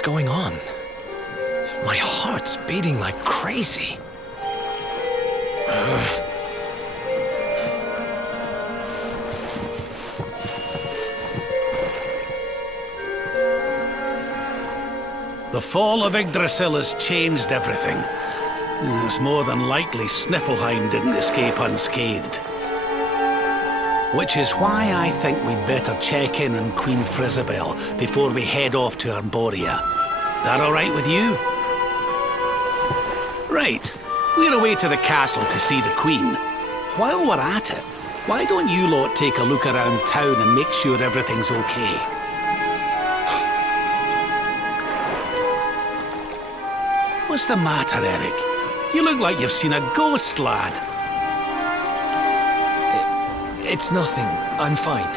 What's going on? My heart's beating like crazy. The fall of Yggdrasil has changed everything. It's more than likely Sniffleheim didn't escape unscathed. Which is why I think we'd better check in on Queen Frizzabel before we head off to Arborea. That all right with you? Right. We're away to the castle to see the Queen. While we're at it, why don't you lot take a look around town and make sure everything's okay? What's the matter, Eric? You look like you've seen a ghost, lad. It's nothing. I'm fine.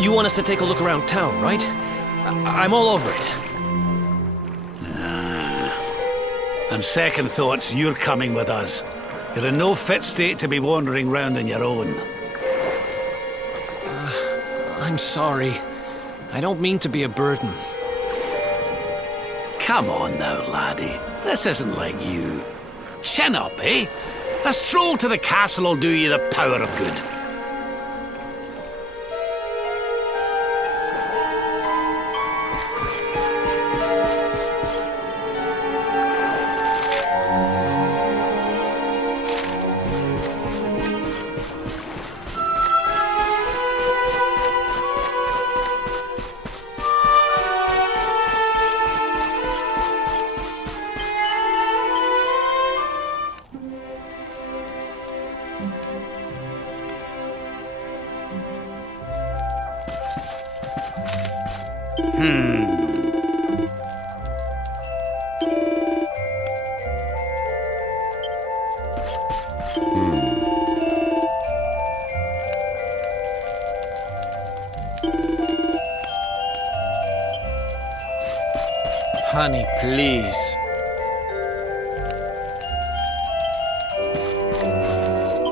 You want us to take a look around town, right? I'm all over it. And second thoughts, you're coming with us. You're in no fit state to be wandering round on your own. I'm sorry. I don't mean to be a burden. Come on now, laddie. This isn't like you. Chin up, eh? A stroll to the castle will do you the power of good. Honey, please.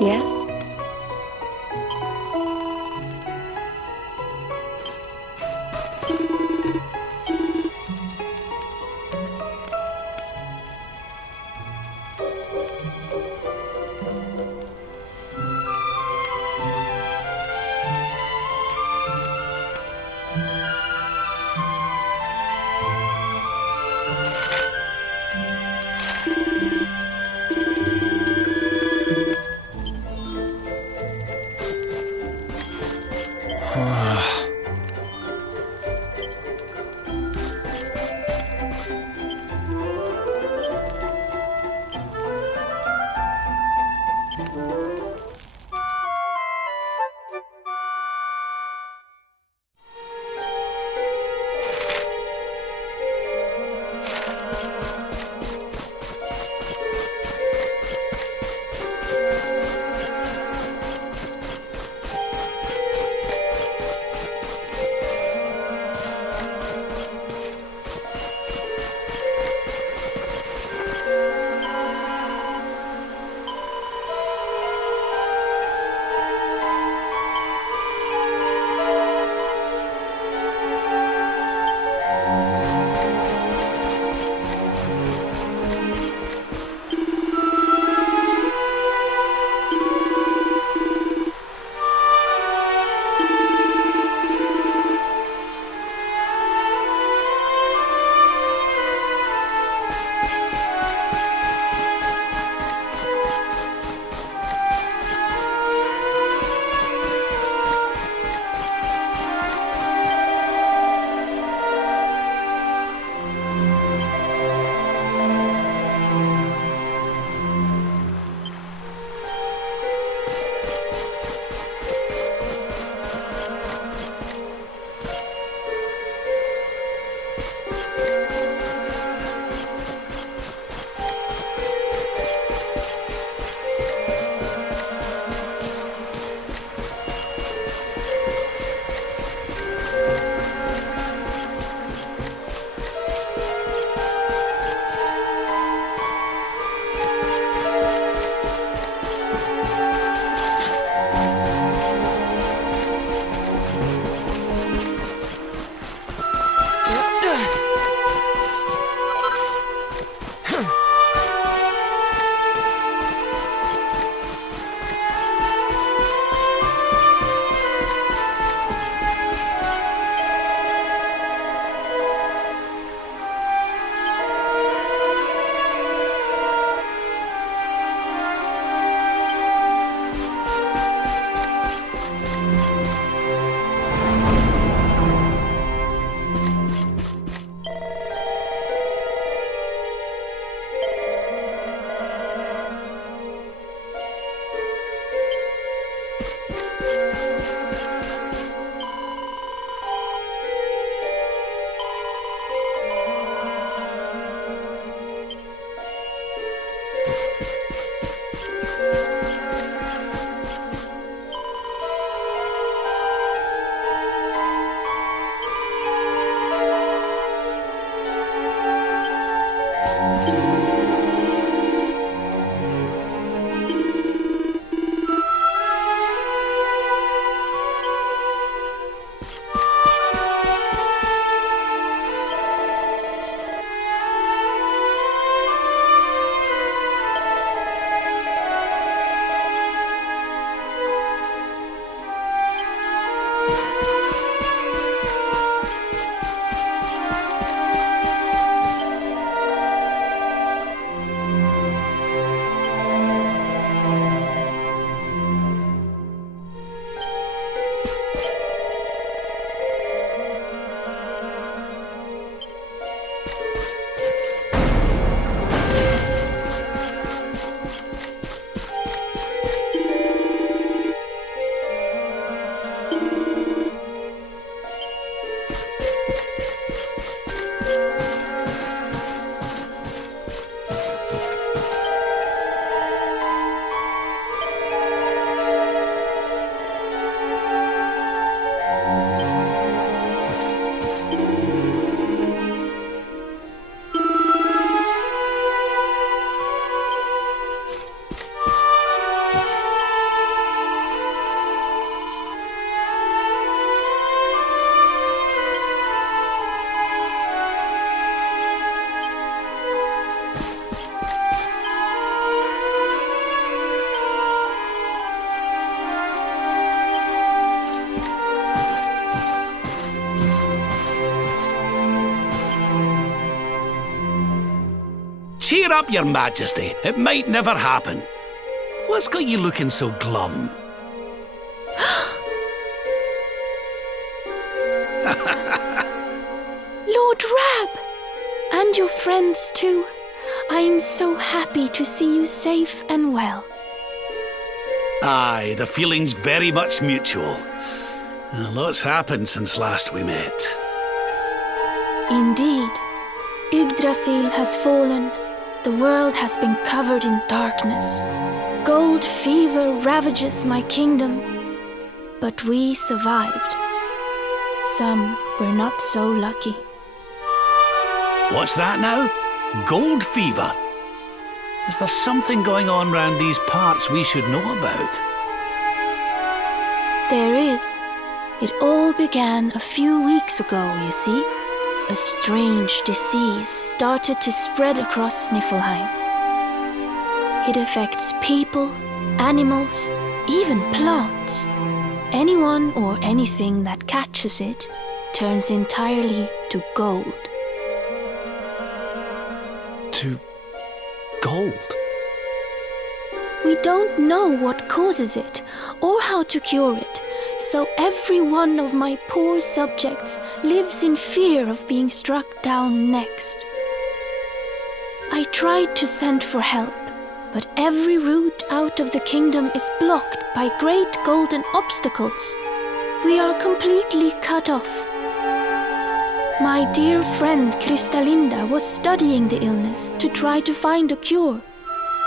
Yes? Cheer up, Your Majesty. It might never happen. What's got you looking so glum? Lord Rab! And your friends too. I am so happy to see you safe and well. Aye, the feeling's very much mutual. A lot's happened since last we met. Indeed. Yggdrasil has fallen. The world has been covered in darkness. Gold fever ravages my kingdom. But we survived. Some were not so lucky. What's that now? Gold fever? Is there something going on round these parts we should know about? There is. It all began a few weeks ago, you see. A strange disease started to spread across Niflheim. It affects people, animals, even plants. Anyone or anything that catches it turns entirely to gold. To gold? We don't know what causes it or how to cure it, so every one of my poor subjects lives in fear of being struck down next. I tried to send for help, but every route out of the kingdom is blocked by great golden obstacles. We are completely cut off. My dear friend Kristalinda was studying the illness to try to find a cure,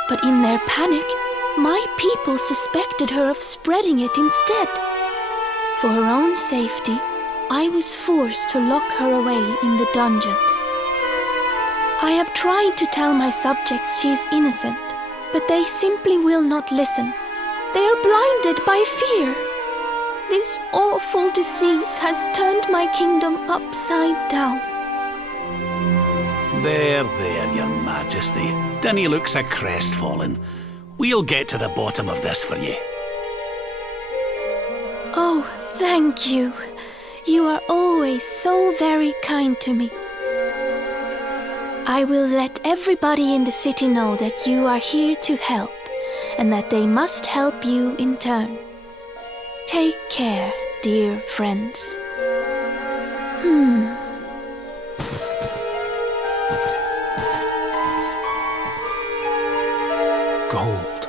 but in their panic, my people suspected her of spreading it instead. For her own safety, I was forced to lock her away in the dungeons. I have tried to tell my subjects she is innocent, but they simply will not listen. They are blinded by fear. This awful disease has turned my kingdom upside down. There, Your Majesty. Dinny looks a crestfallen. We'll get to the bottom of this for you. Oh, thank you. You are always so very kind to me. I will let everybody in the city know that you are here to help, and that they must help you in turn. Take care, dear friends. Gold.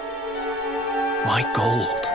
Why gold?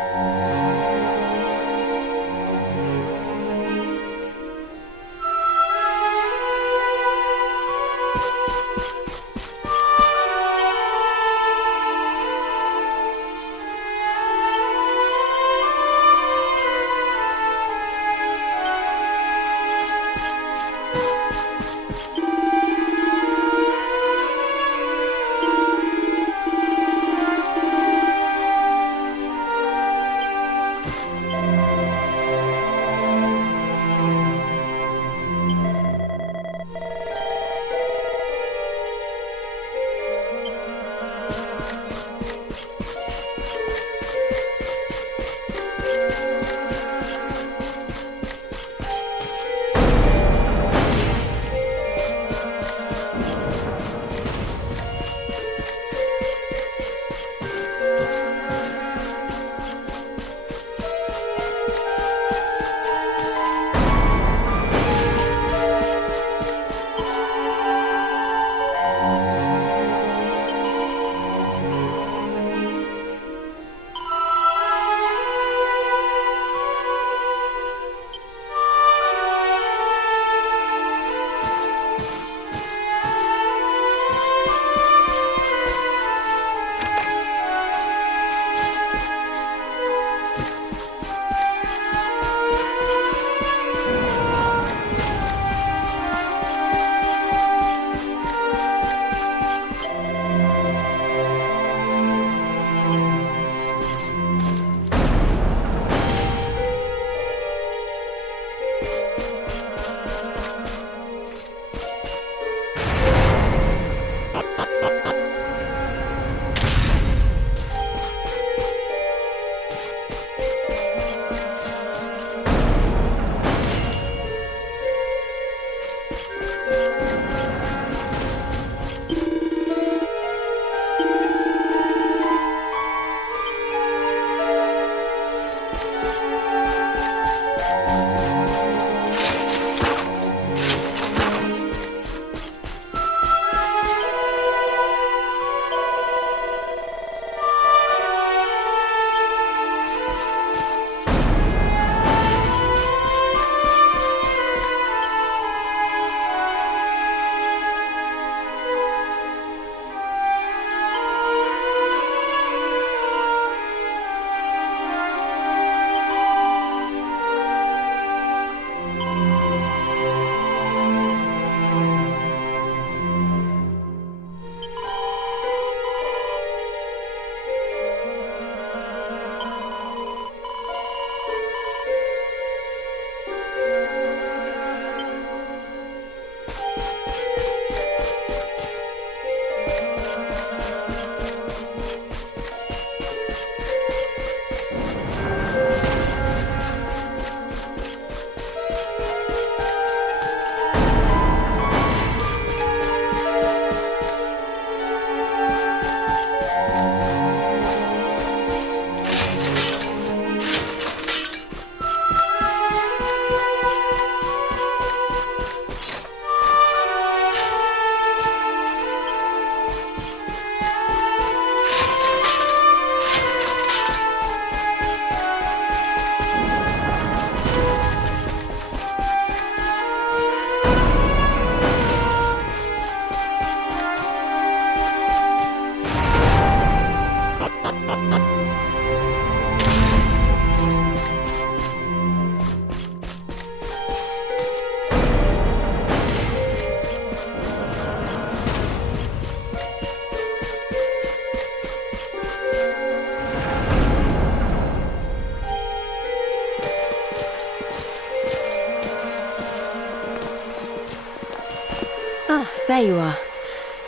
There you are.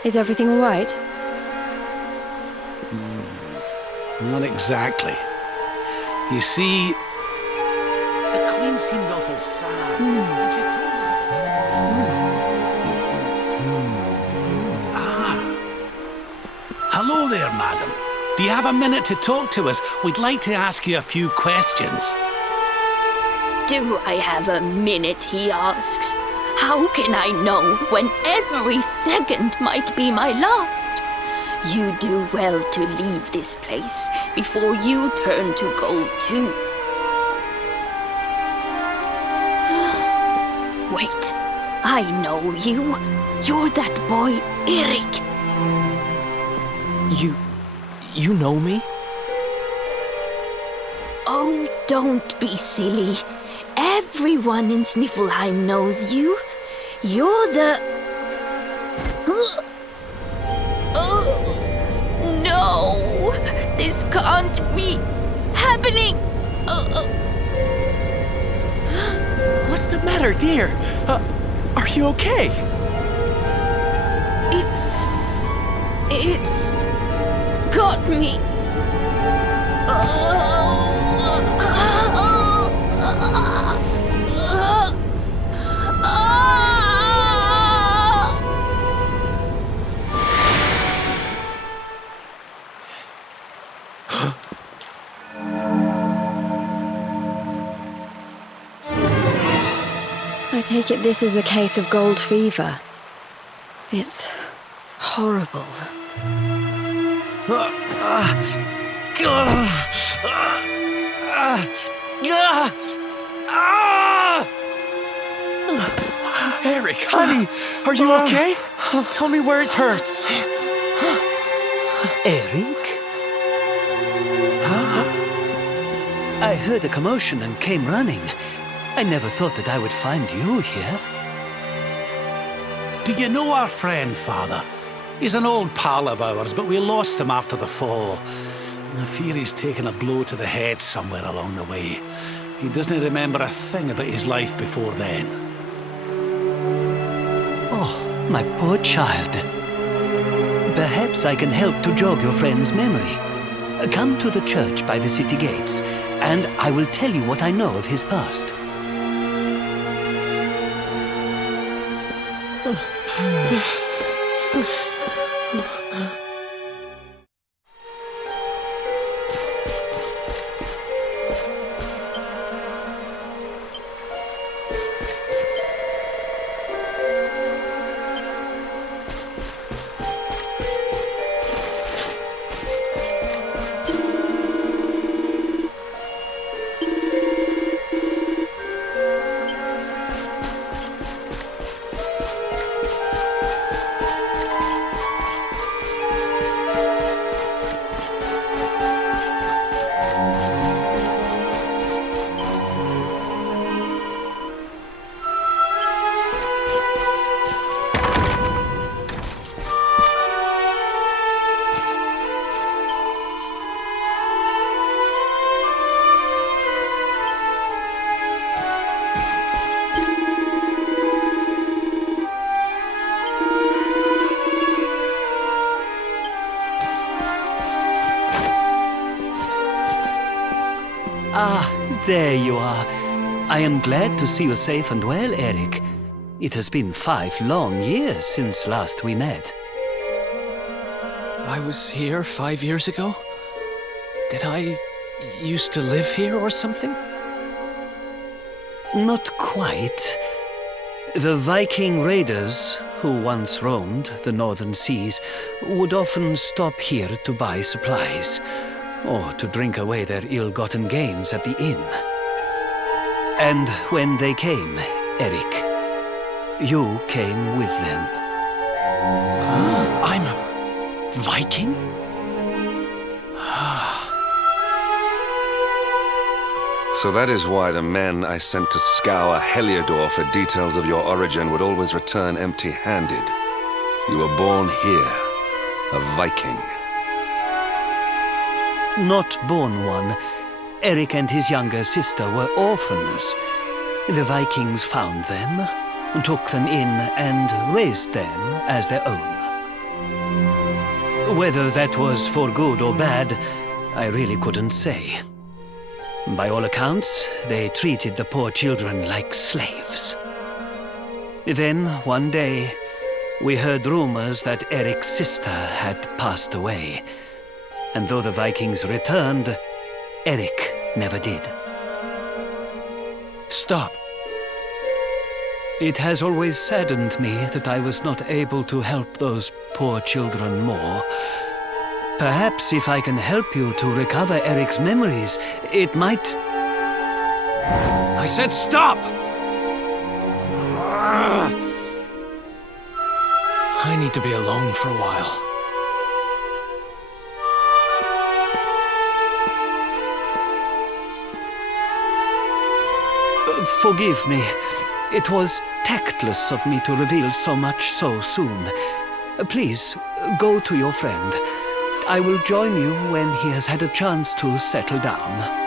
Is everything all right? Not exactly. You see, the Queen seemed awful sad, and she told us about this. Hello there, madam. Do you have a minute to talk to us? We'd like to ask you a few questions. Do I have a minute, he asks. How can I know when every second might be my last? You do well to leave this place before you turn to gold too. Wait, I know you. You're that boy, Eric. You know me? Oh, don't be silly. Everyone in Sniffelheim knows you. You're the... No! This can't be happening! What's the matter, dear? Are you okay? It's got me. I take it this is a case of gold fever. It's horrible. Eric, honey, are you okay? Tell me where it hurts. Eric? I heard a commotion and came running. I never thought that I would find you here. Do you know our friend, Father? He's an old pal of ours, but we lost him after the fall. I fear he's taken a blow to the head somewhere along the way. He doesn't remember a thing about his life before then. Oh, my poor child. Perhaps I can help to jog your friend's memory. Come to the church by the city gates, and I will tell you what I know of his past. Ah, there you are. I am glad to see you safe and well, Eric. It has been 5 long years since last we met. I was here 5 years ago? Did I used to live here or something? Not quite. The Viking raiders, who once roamed the northern seas, would often stop here to buy supplies, or to drink away their ill-gotten gains at the inn. And when they came, Eric, you came with them. I'm a Viking? So that is why the men I sent to scour Heliodor for details of your origin would always return empty-handed. You were born here, a Viking. Not born one. Eric and his younger sister were orphans. The Vikings found them, took them in, and raised them as their own. Whether that was for good or bad, I really couldn't say. By all accounts, they treated the poor children like slaves. Then, one day, we heard rumors that Eric's sister had passed away. And though the Vikings returned, Eric never did. Stop. It has always saddened me that I was not able to help those poor children more. Perhaps if I can help you to recover Eric's memories, it might... I said stop! I need to be alone for a while. Forgive me. It was tactless of me to reveal so much so soon. Please, go to your friend. I will join you when he has had a chance to settle down.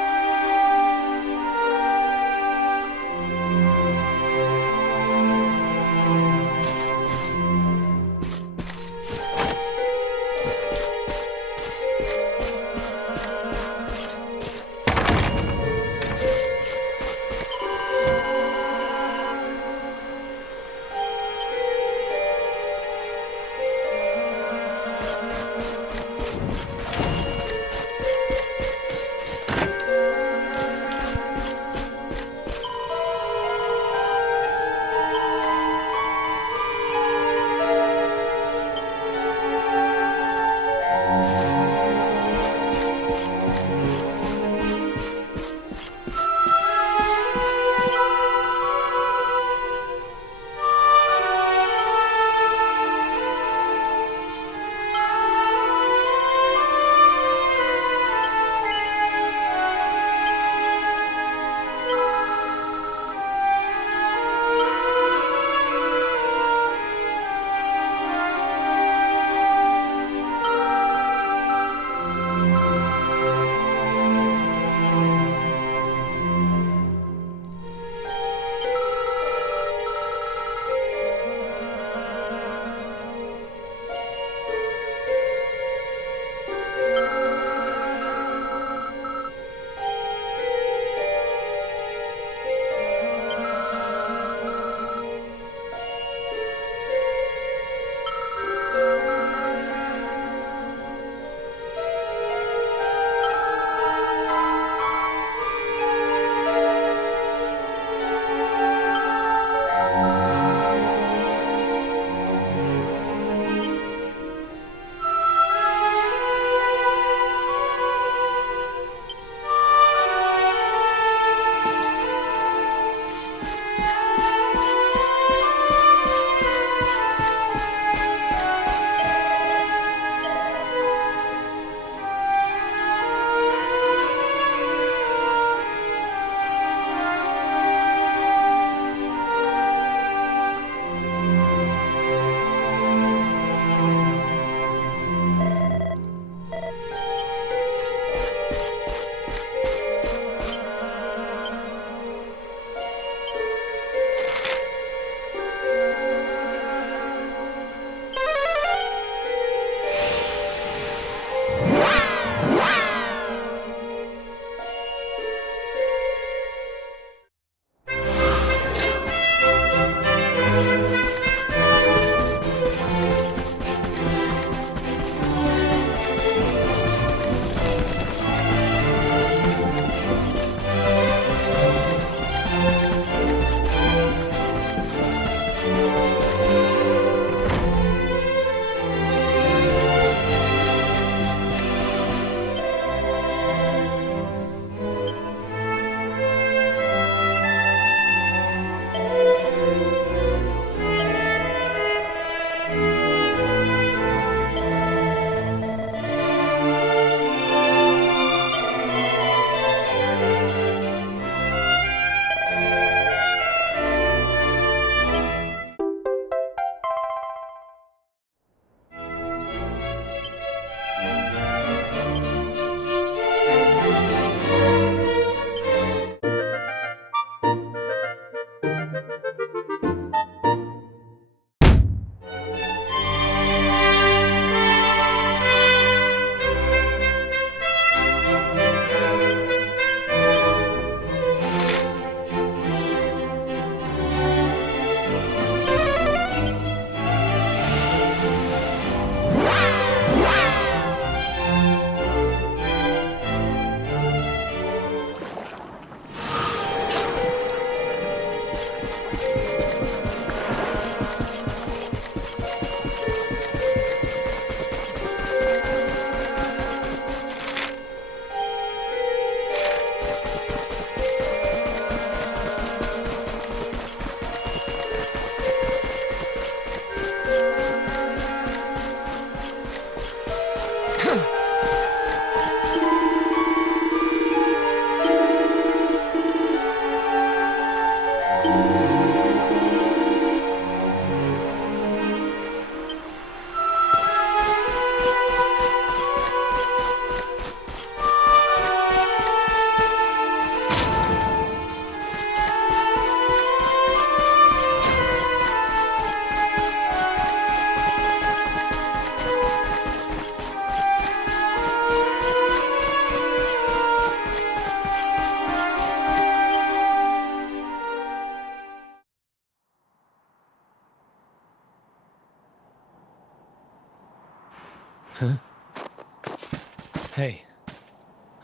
Hey,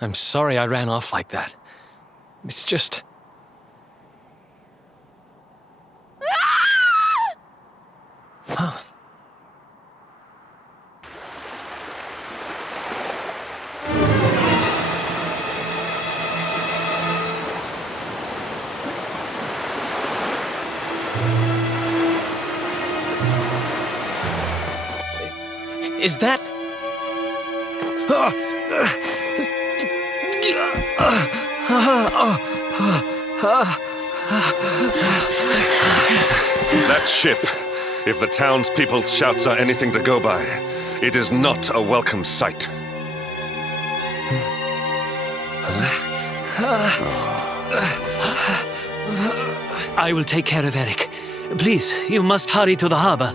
I'm sorry I ran off like that. It's just... Huh. Is that... That ship, if the townspeople's shouts are anything to go by, it is not a welcome sight. I will take care of Eric. Please, you must hurry to the harbor.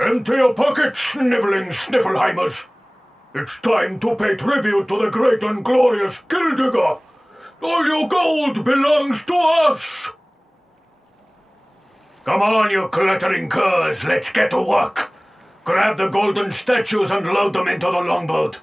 Empty your pockets, sniveling Sniffelheimers! It's time to pay tribute to the great and glorious Gildigger! All your gold belongs to us! Come on, you glittering curs, let's get to work! Grab the golden statues and load them into the longboat.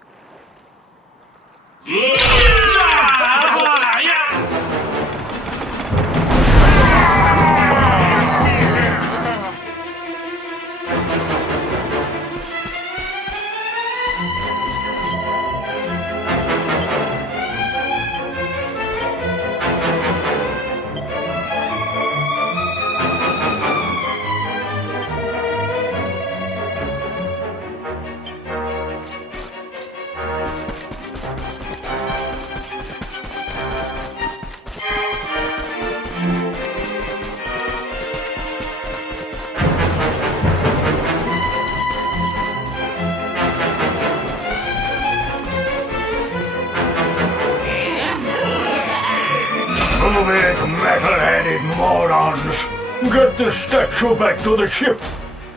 Move it, metal-headed morons! Get the statue back to the ship!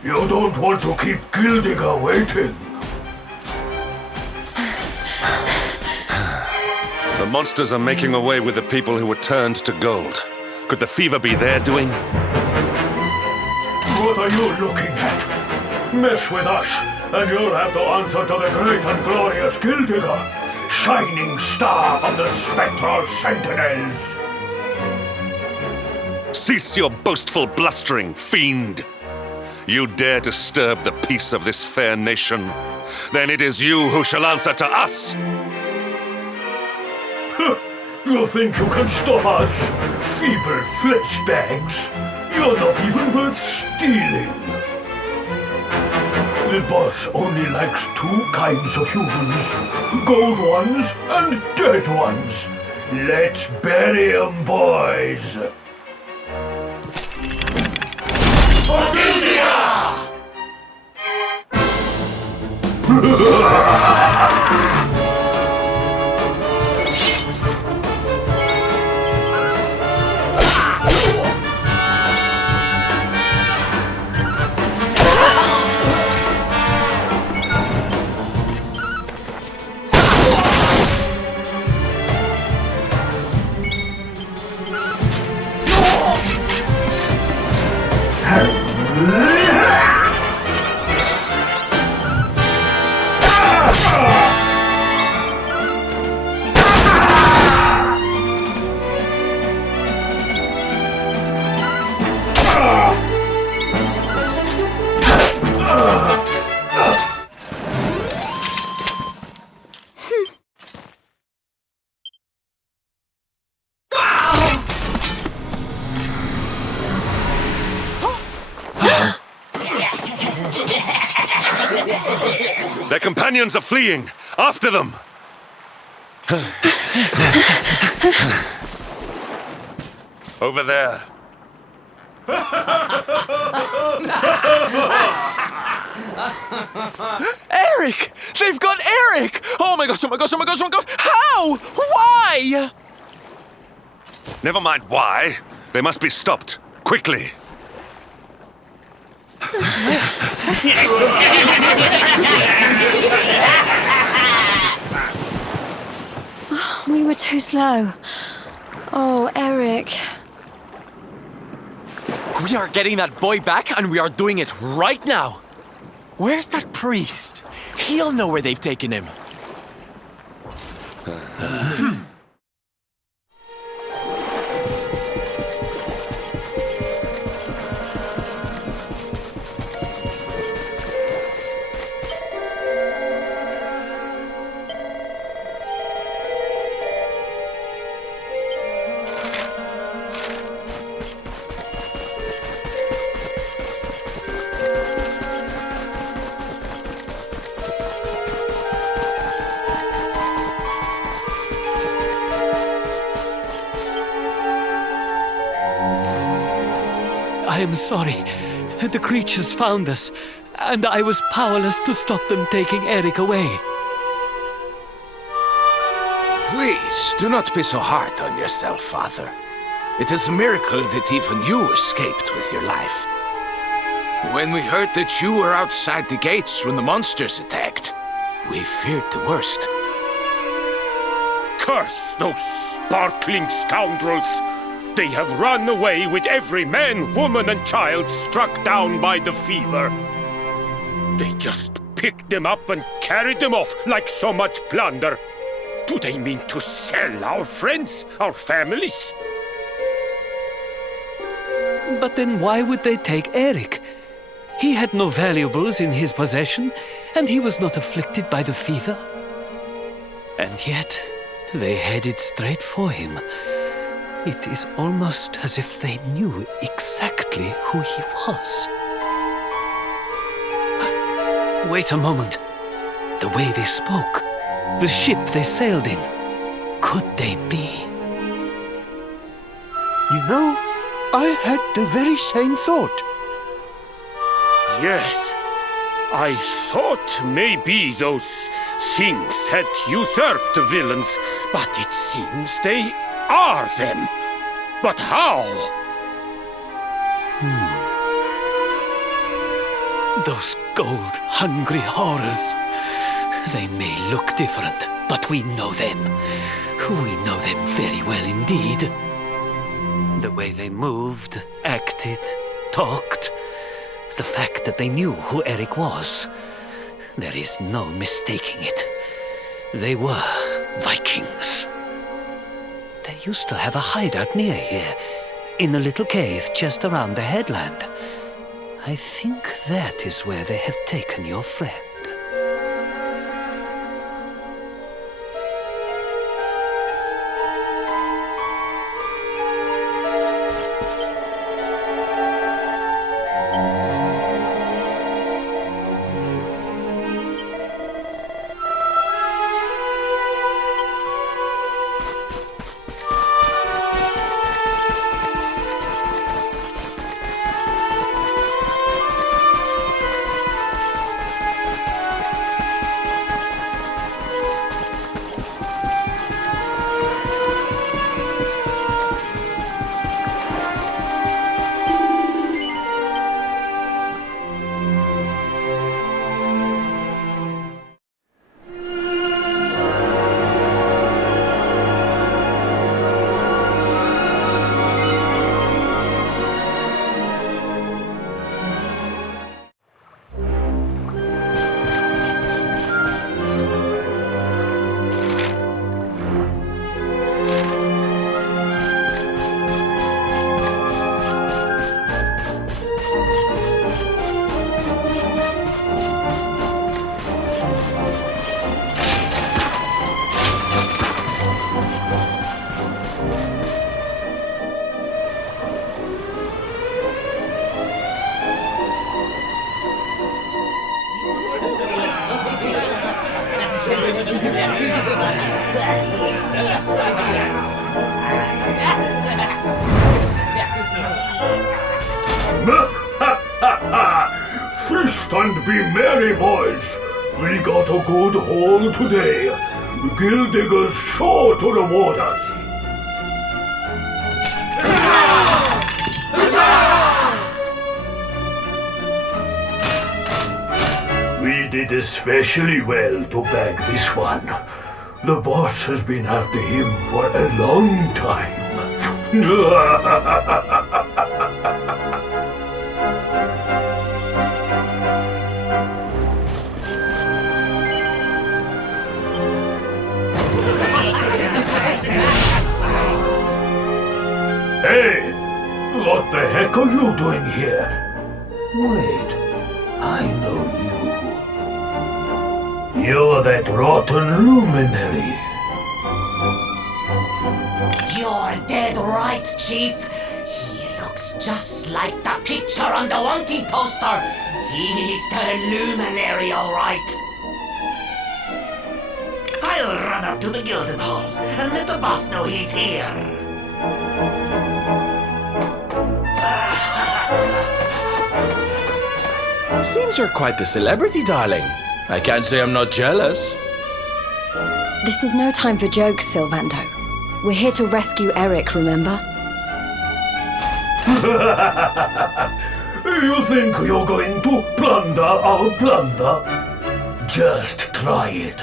You don't want to keep Gildigger waiting. The monsters are making away with the people who were turned to gold. Could the fever be their doing? What are you looking at? Mess with us, and you'll have to answer to the great and glorious Gildigger, shining star of the spectral sentinels! Cease your boastful blustering, fiend! You dare disturb the peace of this fair nation? Then it is you who shall answer to us! You think you can stop us? Feeble flesh bags! You're not even worth stealing! The boss only likes two kinds of humans, gold ones and dead ones. Let's bury 'em, boys! Their companions are fleeing! After them! Over there. Eric! They've got Eric! Oh my gosh, oh my gosh, oh my gosh, oh my gosh! How? Why? Never mind why. They must be stopped. Quickly. We were too slow. Oh, Eric. We are getting that boy back, and we are doing it right now. Where's that priest? He'll know where they've taken him. I am sorry. The creatures found us, and I was powerless to stop them taking Eric away. Please, do not be so hard on yourself, Father. It is a miracle that even you escaped with your life. When we heard that you were outside the gates when the monsters attacked, we feared the worst. Curse those sparkling scoundrels! They have run away with every man, woman, and child struck down by the fever. They just picked them up and carried them off like so much plunder. Do they mean to sell our friends, our families? But then why would they take Eric? He had no valuables in his possession, and he was not afflicted by the fever. And yet, they headed straight for him. It is almost as if they knew exactly who he was. Wait a moment. The way they spoke, the ship they sailed in, could they be? You know, I had the very same thought. Yes. I thought maybe those things had usurped the villains, but it seems they are them. But how? Those gold-hungry horrors. They may look different, but we know them. We know them very well indeed. The way they moved, acted, talked. The fact that they knew who Eric was. There is no mistaking it. They were Vikings. They used to have a hideout near here, in a little cave just around the headland. I think that is where they have taken your friend. Feast and be merry, boys. We got a good haul today. Gildigger's sure to reward us. did especially well to bag this one. The boss has been after him for a long time. Hey! What the heck are you doing here? Wait, I know you. You're that rotten luminary. You're dead right, Chief. He looks just like the picture on the wanting poster. He's the luminary, all right. I'll run up to the Gilden Hall and let the boss know he's here. Seems you're quite the celebrity, darling. I can't say I'm not jealous. This is no time for jokes, Sylvando. We're here to rescue Eric, remember? You think you're going to plunder our plunder? Just try it.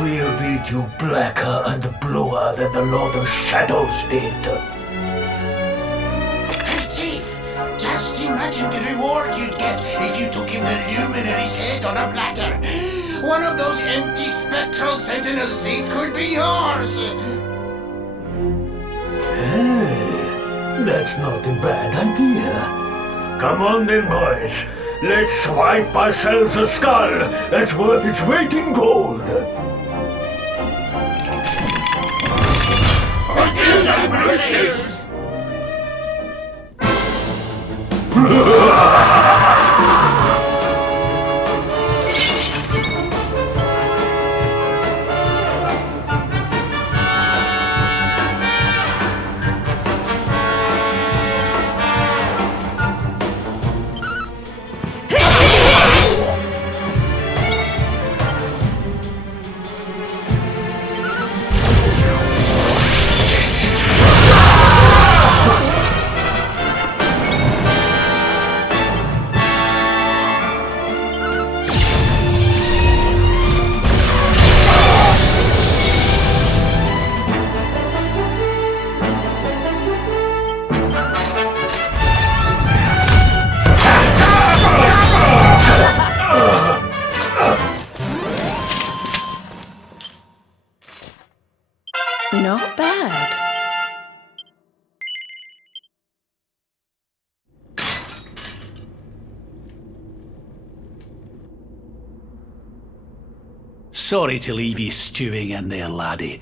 We'll beat you blacker and bluer than the Lord of Shadows did. Hey, Chief! Just imagine the reward you'd get if you took him the luminary's head on a platter. One of those empty spectral sentinel seats could be yours. Hey, that's not a bad idea. Come on then, boys. Let's swipe ourselves a skull that's worth its weight in gold. Precious! Not bad. Sorry to leave you stewing in there, laddie.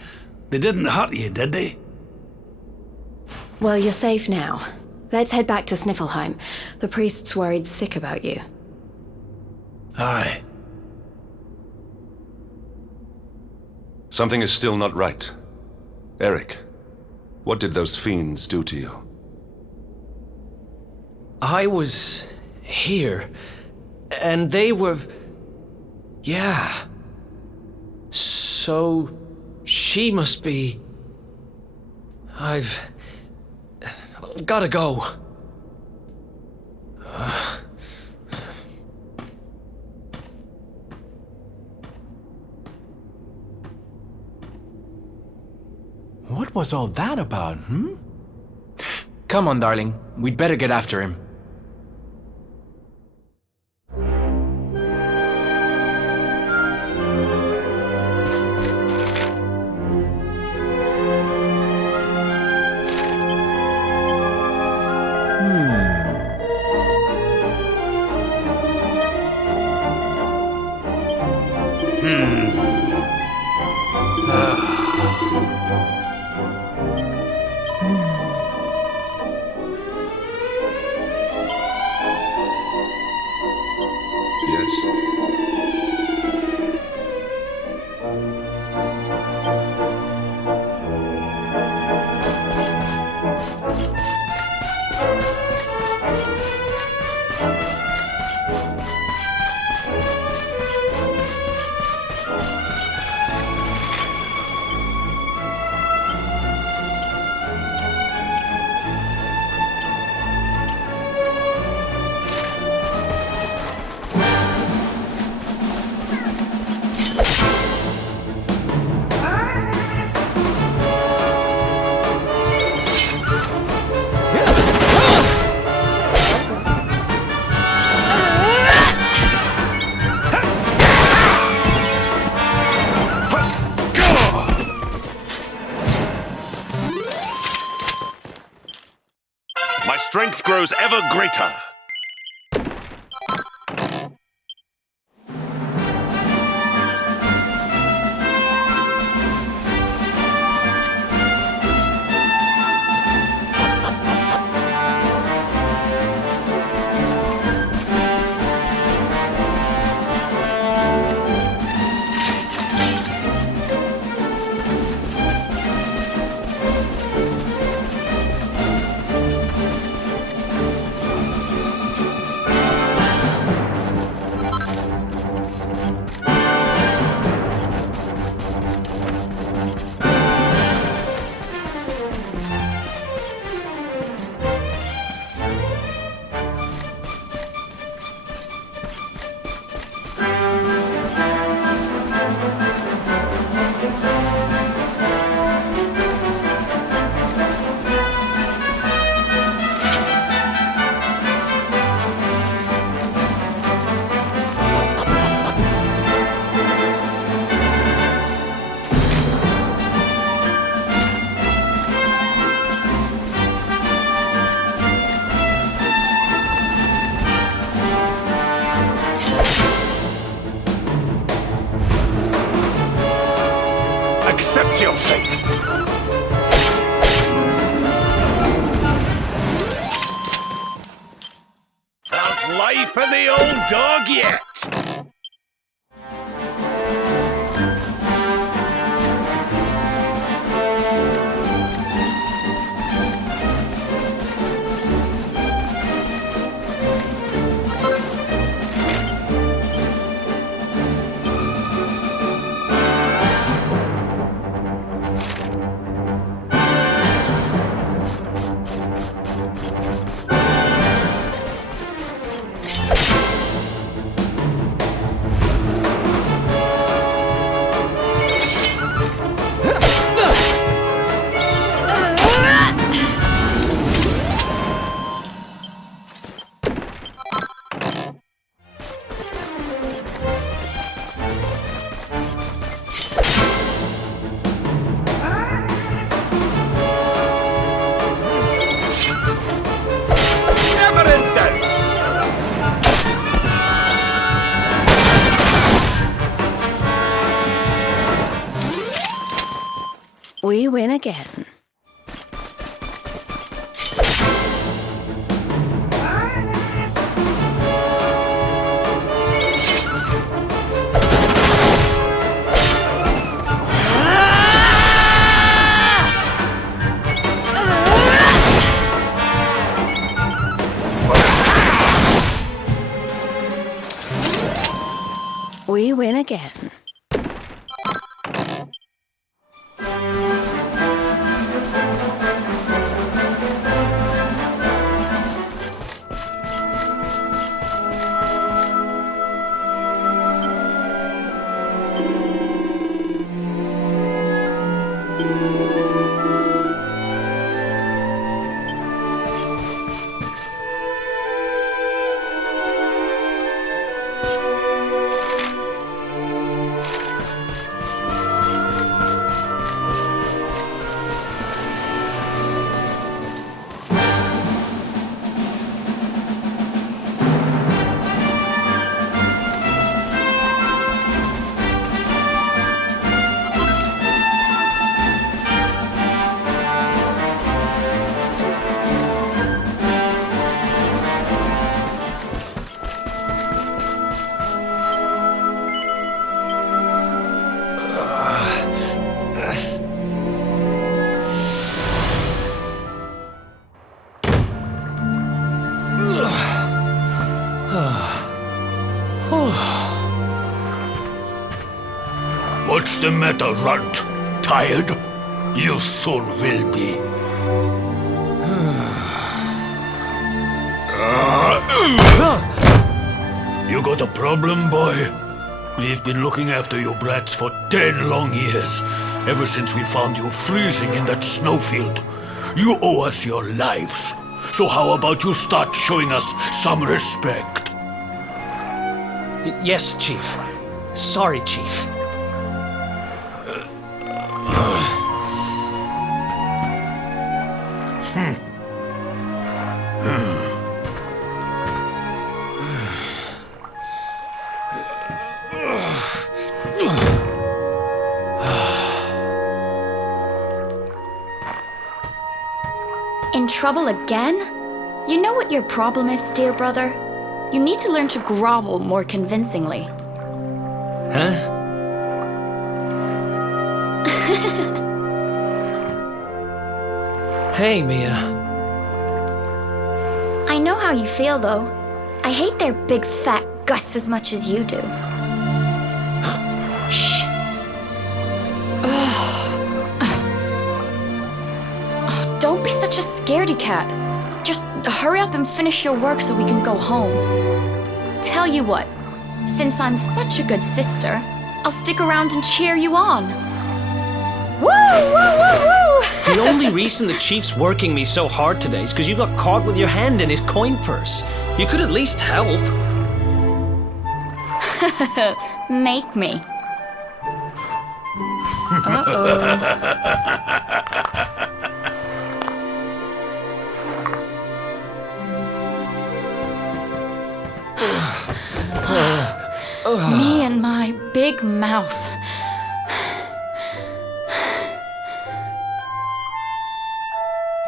They didn't hurt you, did they? Well, you're safe now. Let's head back to Sniffelheim. The priest's worried sick about you. Aye. Something is still not right. Eric, what did those fiends do to you? I was here, and they were... Yeah. So, she must be... I've... gotta go. What was all that about, Come on, darling. We'd better get after him. strength grows ever greater. Accept your fate! How's life for the old dog yet? We win again. We win again. What's the matter, Runt? Tired? You soon will be. You got a problem, boy? We've been looking after you brats for 10 long years, ever since we found you freezing in that snowfield. You owe us your lives. So how about you start showing us some respect? Yes, Chief. Sorry, Chief. In trouble again? You know what your problem is, dear brother? You need to learn to grovel more convincingly. Huh? Hey, Mia. I know how you feel, though. I hate their big fat guts as much as you do. Shh. Don't be such a scaredy cat. Just hurry up and finish your work so we can go home. Tell you what, since I'm such a good sister, I'll stick around and cheer you on. Woo, woo, woo, woo! The only reason the chief's working me so hard today is because you got caught with your hand in his coin purse. You could at least help. Make me. Uh-oh. Me and my big mouth.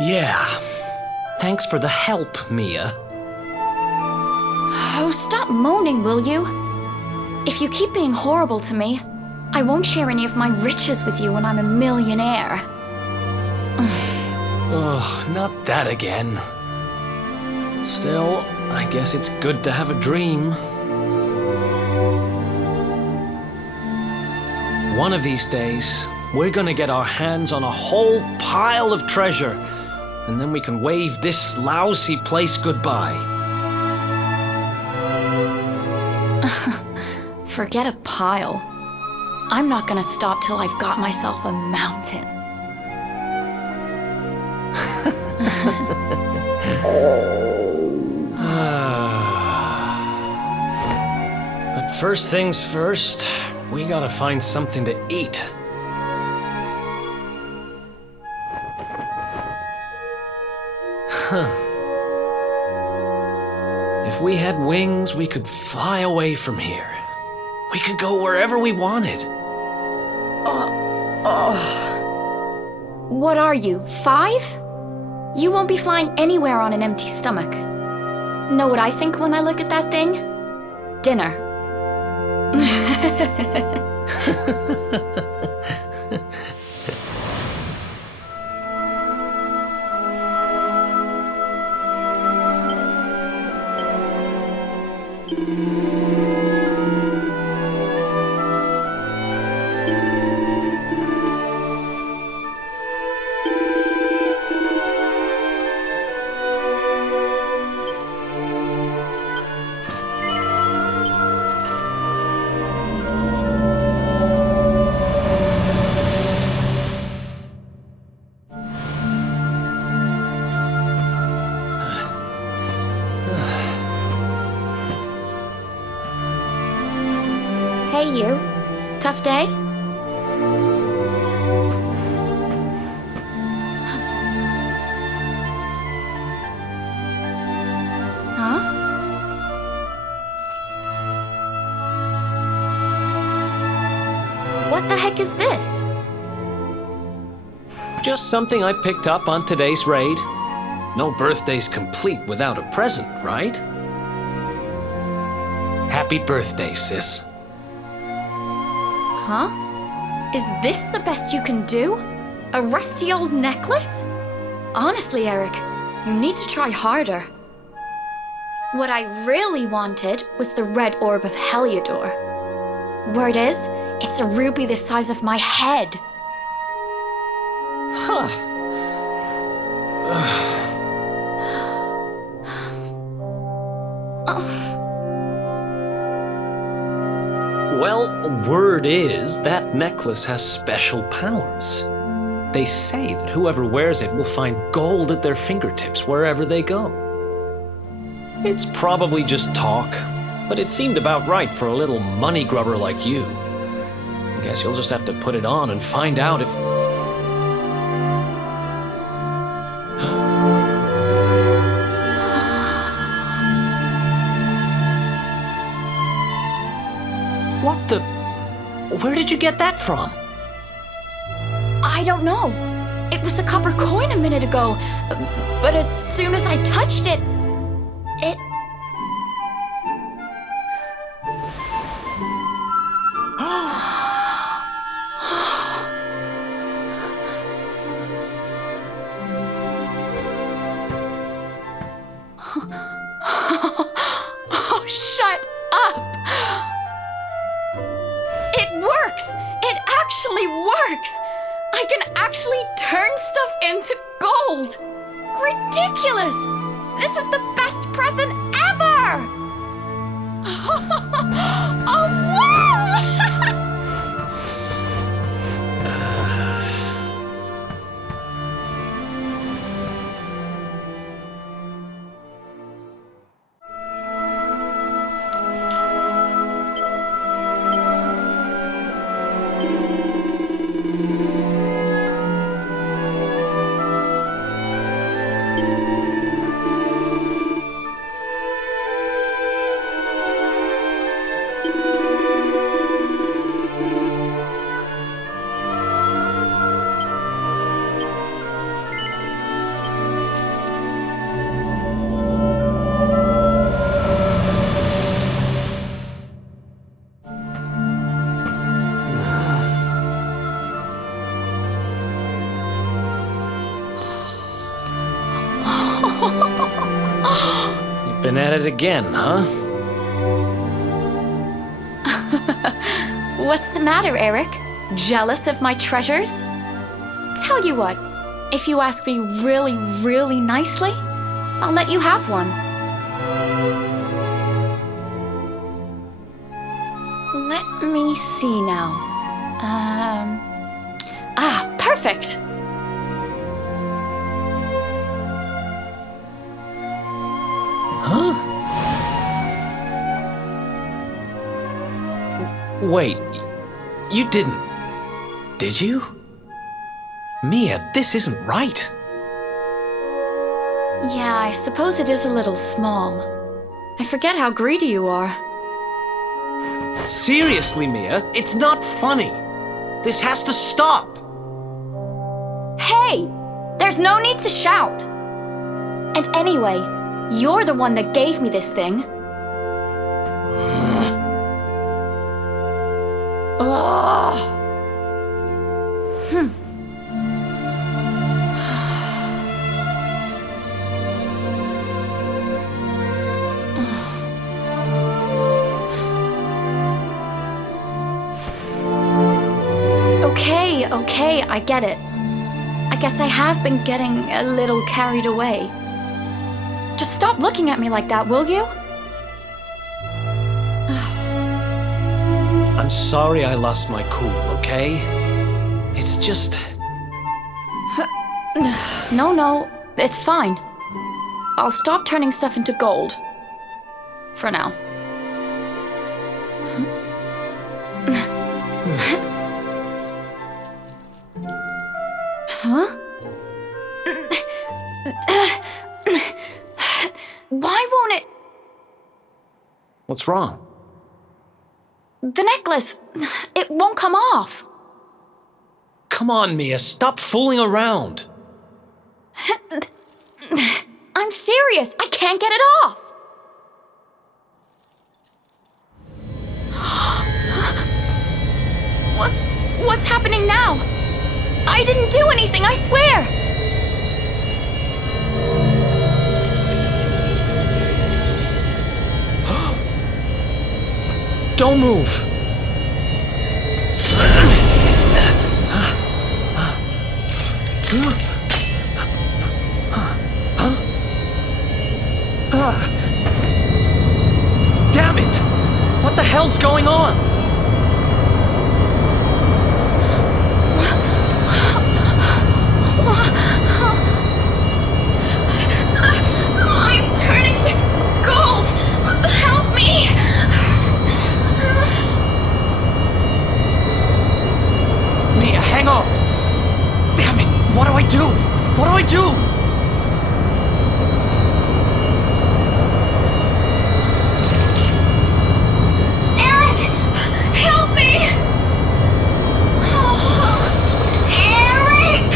Yeah. Thanks for the help, Mia. Oh, stop moaning, will you? If you keep being horrible to me, I won't share any of my riches with you when I'm a millionaire. Ugh, not that again. Still, I guess it's good to have a dream. One of these days, we're gonna get our hands on a whole pile of treasure, and then we can wave this lousy place goodbye. Forget a pile. I'm not gonna stop till I've got myself a mountain. But first things first, we gotta find something to eat. Huh. If we had wings, we could fly away from here. We could go wherever we wanted. What are you, 5? You won't be flying anywhere on an empty stomach. Know what I think when I look at that thing? Dinner. Hey, you. Tough day? Huh? What the heck is this? Just something I picked up on today's raid. No birthday's complete without a present, right? Happy birthday, sis. Huh? Is this the best you can do? A rusty old necklace? Honestly, Eric, you need to try harder. What I really wanted was the red orb of Heliodor. Word is, it's a ruby the size of my head. Huh. Well, word is that necklace has special powers. They say that whoever wears it will find gold at their fingertips wherever they go. It's probably just talk, but it seemed about right for a little money grubber like you. I guess you'll just have to put it on and find out if... What the... Where did you get that from? I don't know. It was a copper coin a minute ago, but as soon as I touched it, it... Oh, shut up! It works! It actually works! I can actually turn stuff into gold! Ridiculous! This is the best present ever! Oh, wow! You've been at it again, huh? What's the matter, Eric? Jealous of my treasures? Tell you what, if you ask me really, really nicely, I'll let you have one. Let me see now. Perfect! Huh? Wait, you didn't, did you? Mia, this isn't right. Yeah, I suppose it is a little small. I forget how greedy you are. Seriously, Mia, it's not funny. This has to stop. Hey! There's no need to shout! And anyway, you're the one that gave me this thing. Ugh. Okay, I get it. I guess I have been getting a little carried away. Just stop looking at me like that, will you? I'm sorry I lost my cool, okay? It's just... No, it's fine. I'll stop turning stuff into gold. For now. Huh? Why won't it... What's wrong? The necklace, it won't come off. Come on, Mia, stop fooling around. I'm serious, I can't get it off. What's happening now? I didn't do anything, I swear! Don't move! Damn it! What the hell's going on? I'm turning to gold! Help me! Mia, hang on! Damn it! What do I do? What do I do? Eric! Help me! Oh, Eric!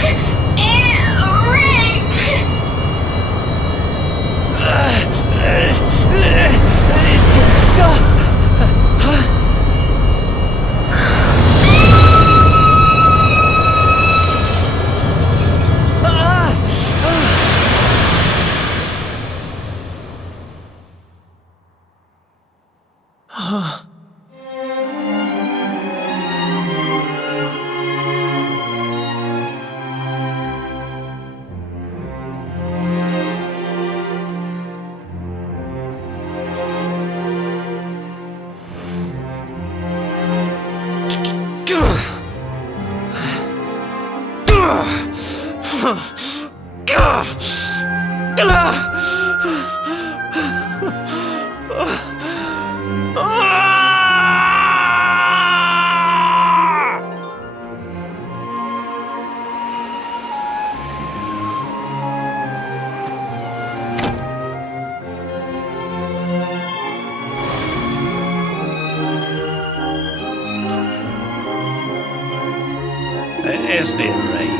Is there right?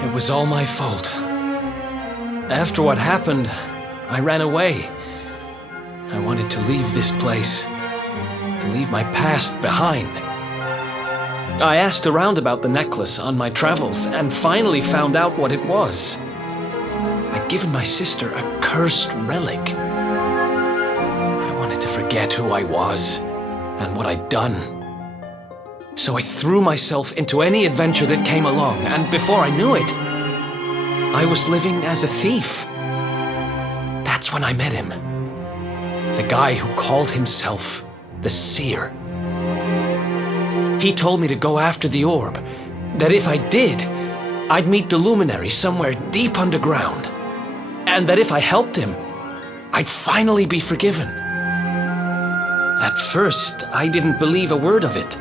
It was all my fault. After what happened, I ran away. I wanted to leave this place, to leave my past behind. I asked around about the necklace on my travels and finally found out what it was. I'd given my sister a cursed relic. I wanted to forget who I was and what I'd done. So I threw myself into any adventure that came along, and before I knew it, I was living as a thief. That's when I met him. The guy who called himself the Seer. He told me to go after the orb, that if I did, I'd meet the luminary somewhere deep underground, and that if I helped him, I'd finally be forgiven. At first, I didn't believe a word of it.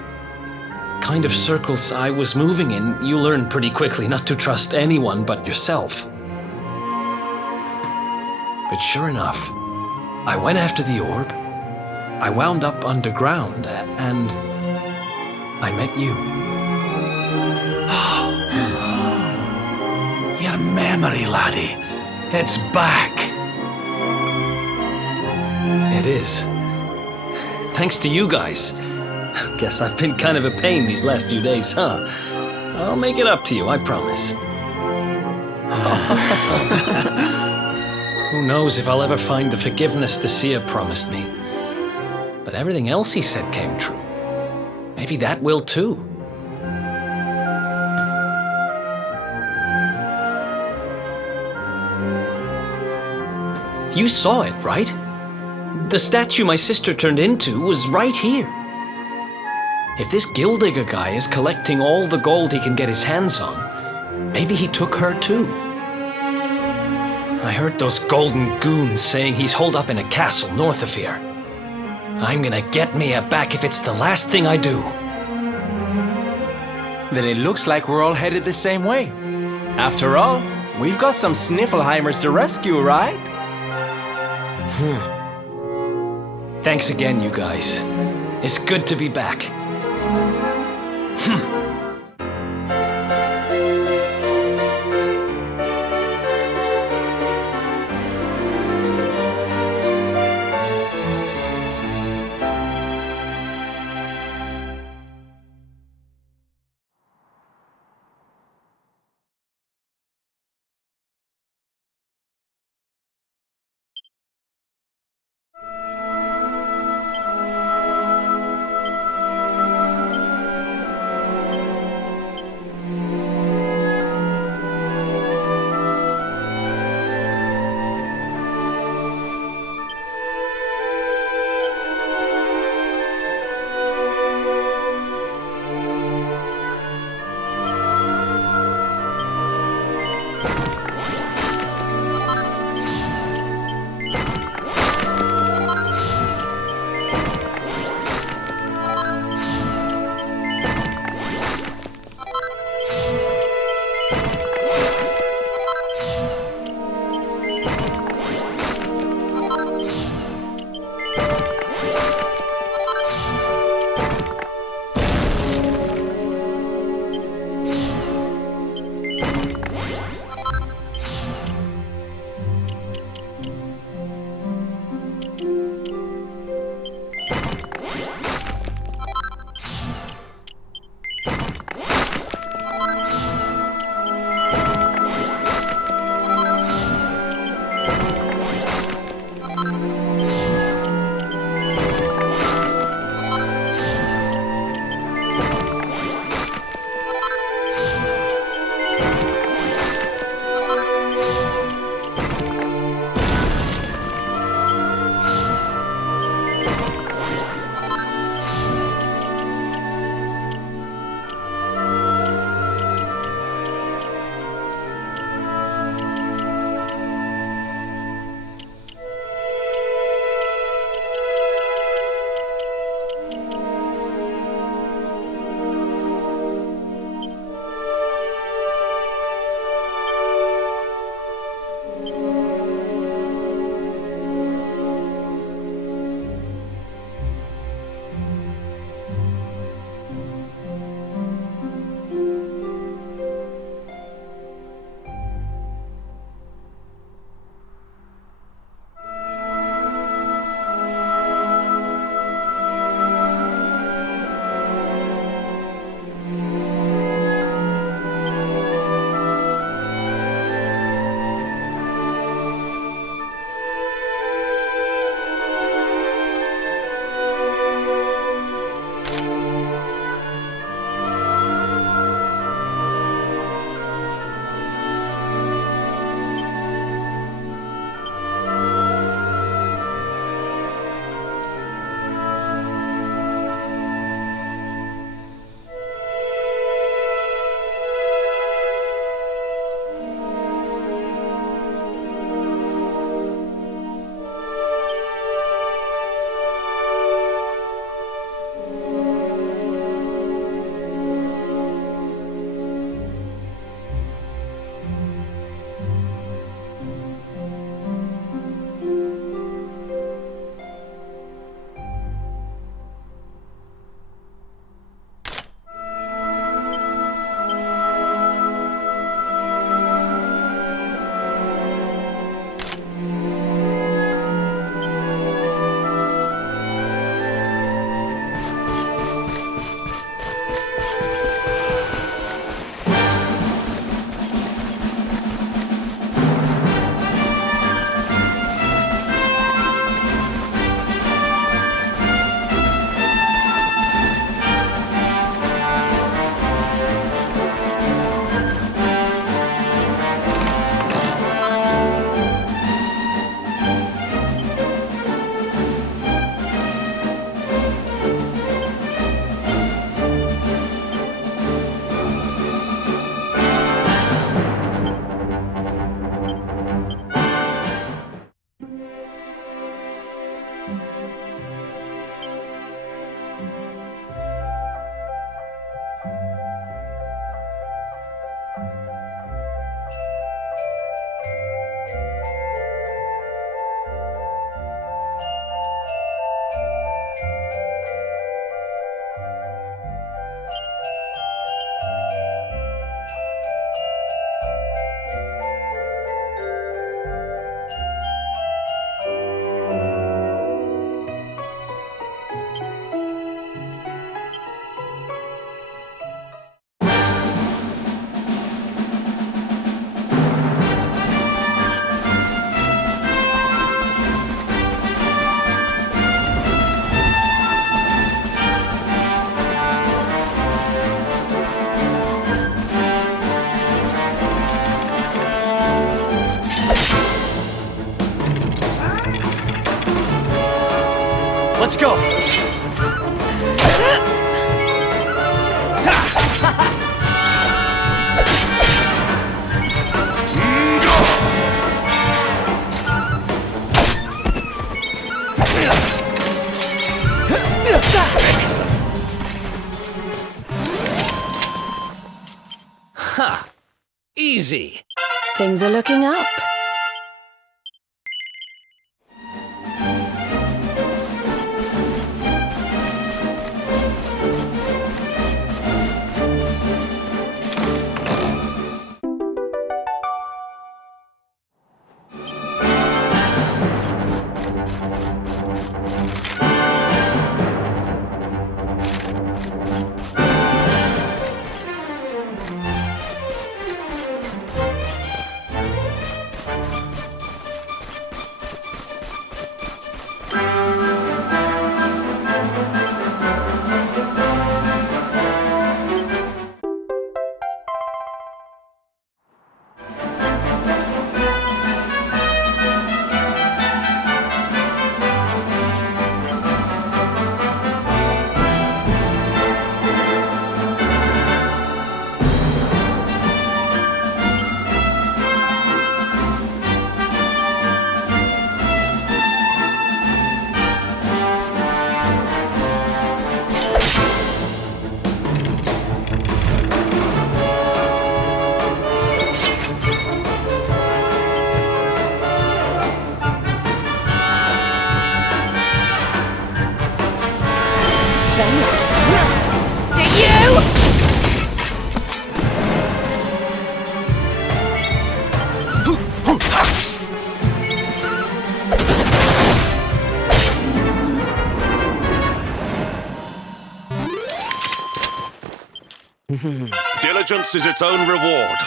Kind of circles I was moving in, you learn pretty quickly not to trust anyone but yourself. But sure enough, I went after the orb, I wound up underground, and I met you. Your memory, laddie. It's back. It is. Thanks to you guys. Guess I've been kind of a pain these last few days, huh? I'll make it up to you, I promise. Who knows if I'll ever find the forgiveness the Seer promised me. But everything else he said came true. Maybe that will too. You saw it, right? The statue my sister turned into was right here. If this Gildigger guy is collecting all the gold he can get his hands on, maybe he took her too. I heard those golden goons saying he's holed up in a castle north of here. I'm gonna get Mia back if it's the last thing I do. Then it looks like we're all headed the same way. After all, we've got some Sniffelheimers to rescue, right? Thanks again, you guys. It's good to be back. Let's go! Ha! Easy. Things are looking up. Diligence is its own reward.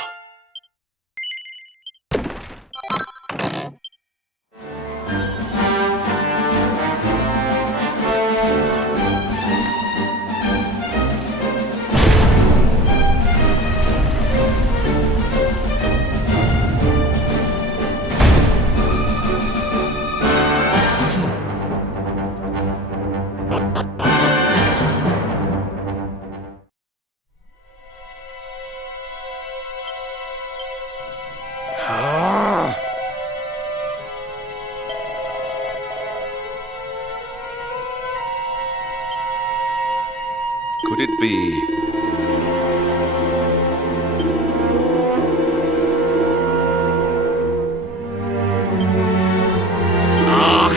Could it be?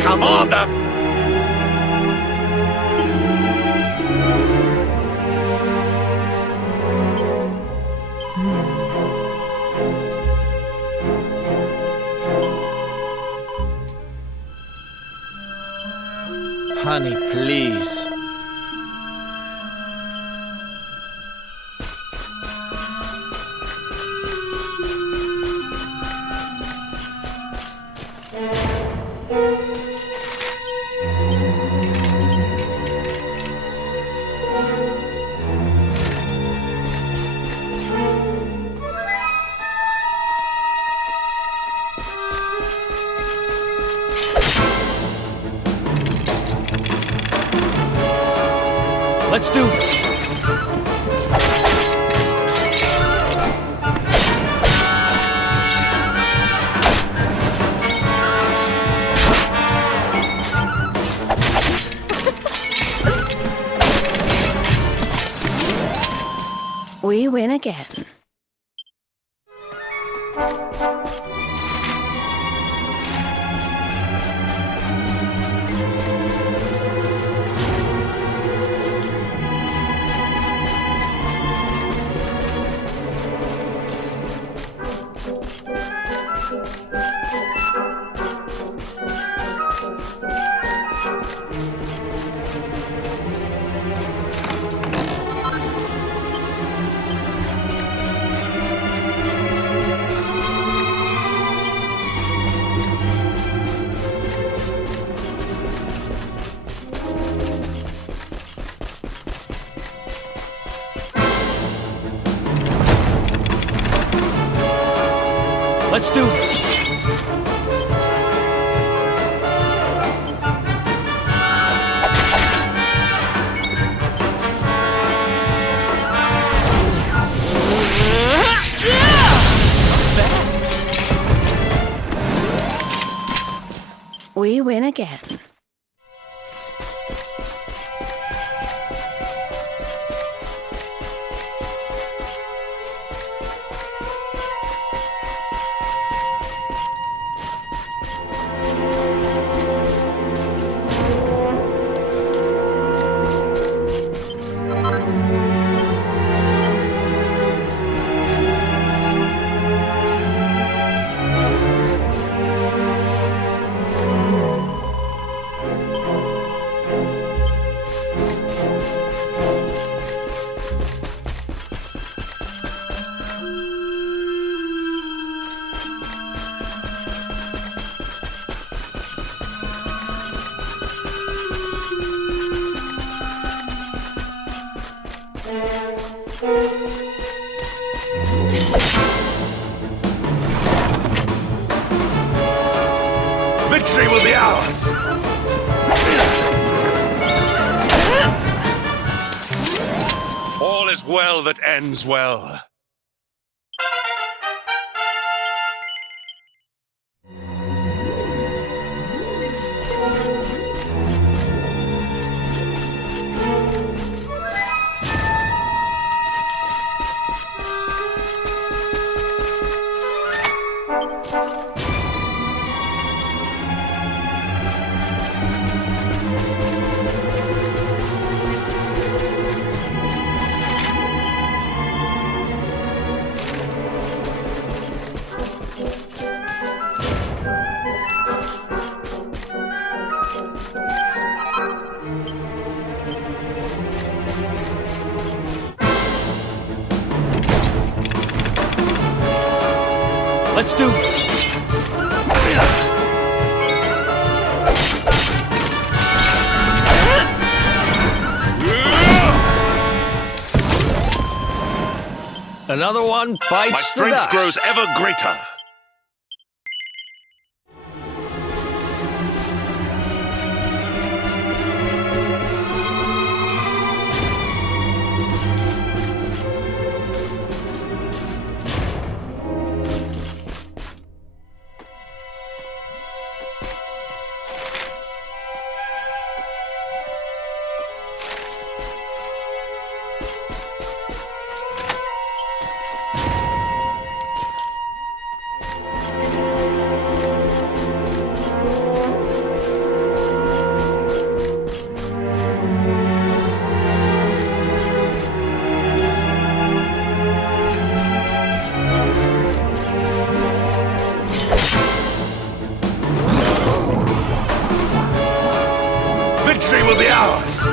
Havada! Honey, please. Let's do this! We win again. Let's do this! again. Victory will be ours! All is well that ends well. Let's do this! Another one bites My strength the dust. grows ever greater. Victory will be ours!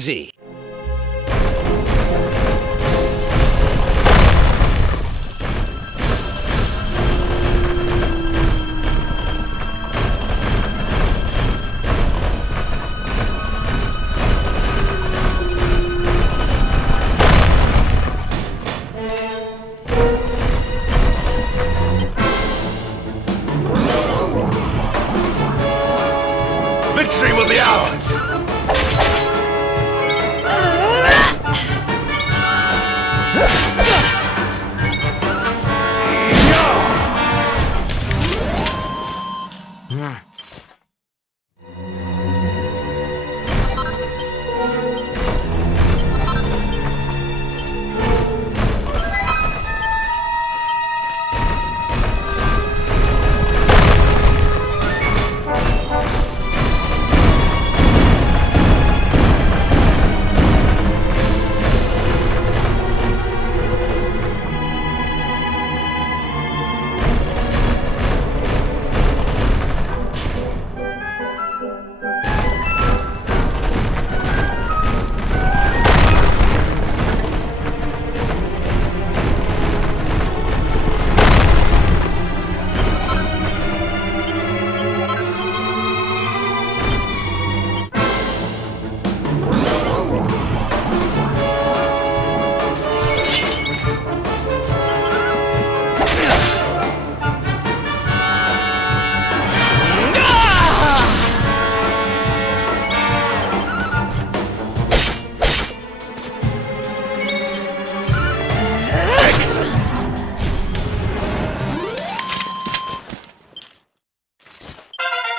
easy. Victory will be ours!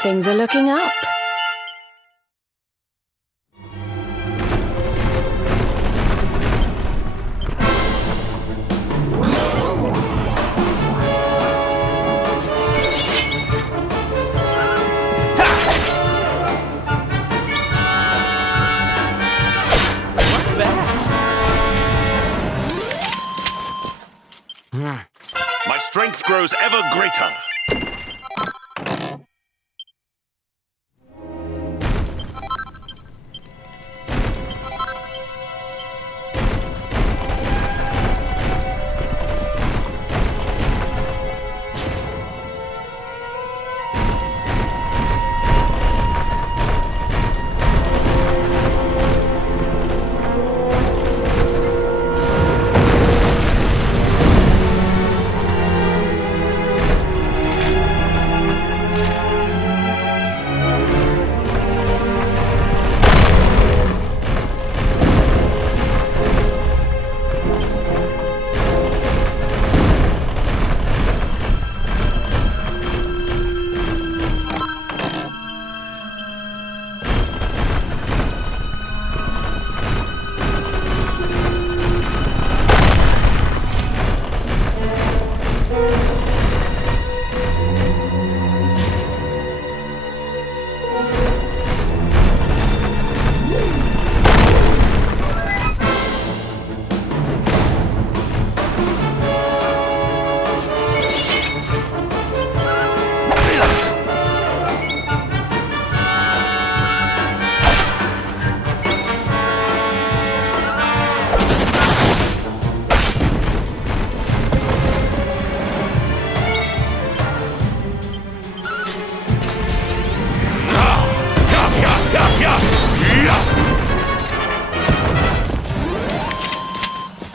Things are looking up. My strength grows ever greater.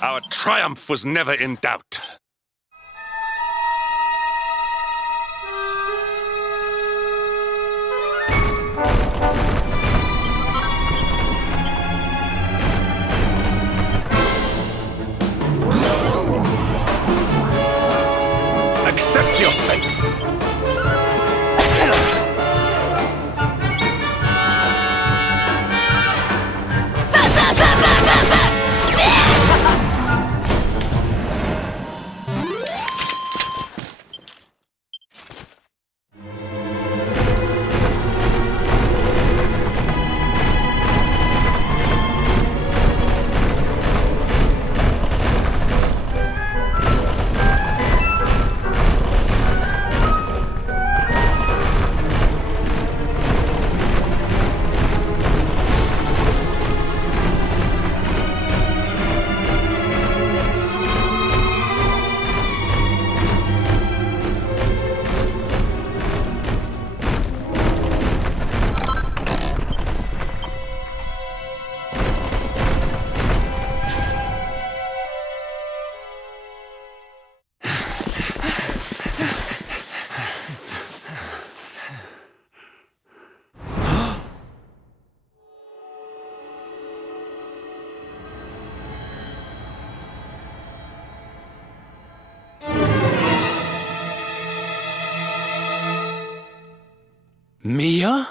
Our triumph was never in doubt. Accept your fate. Mia?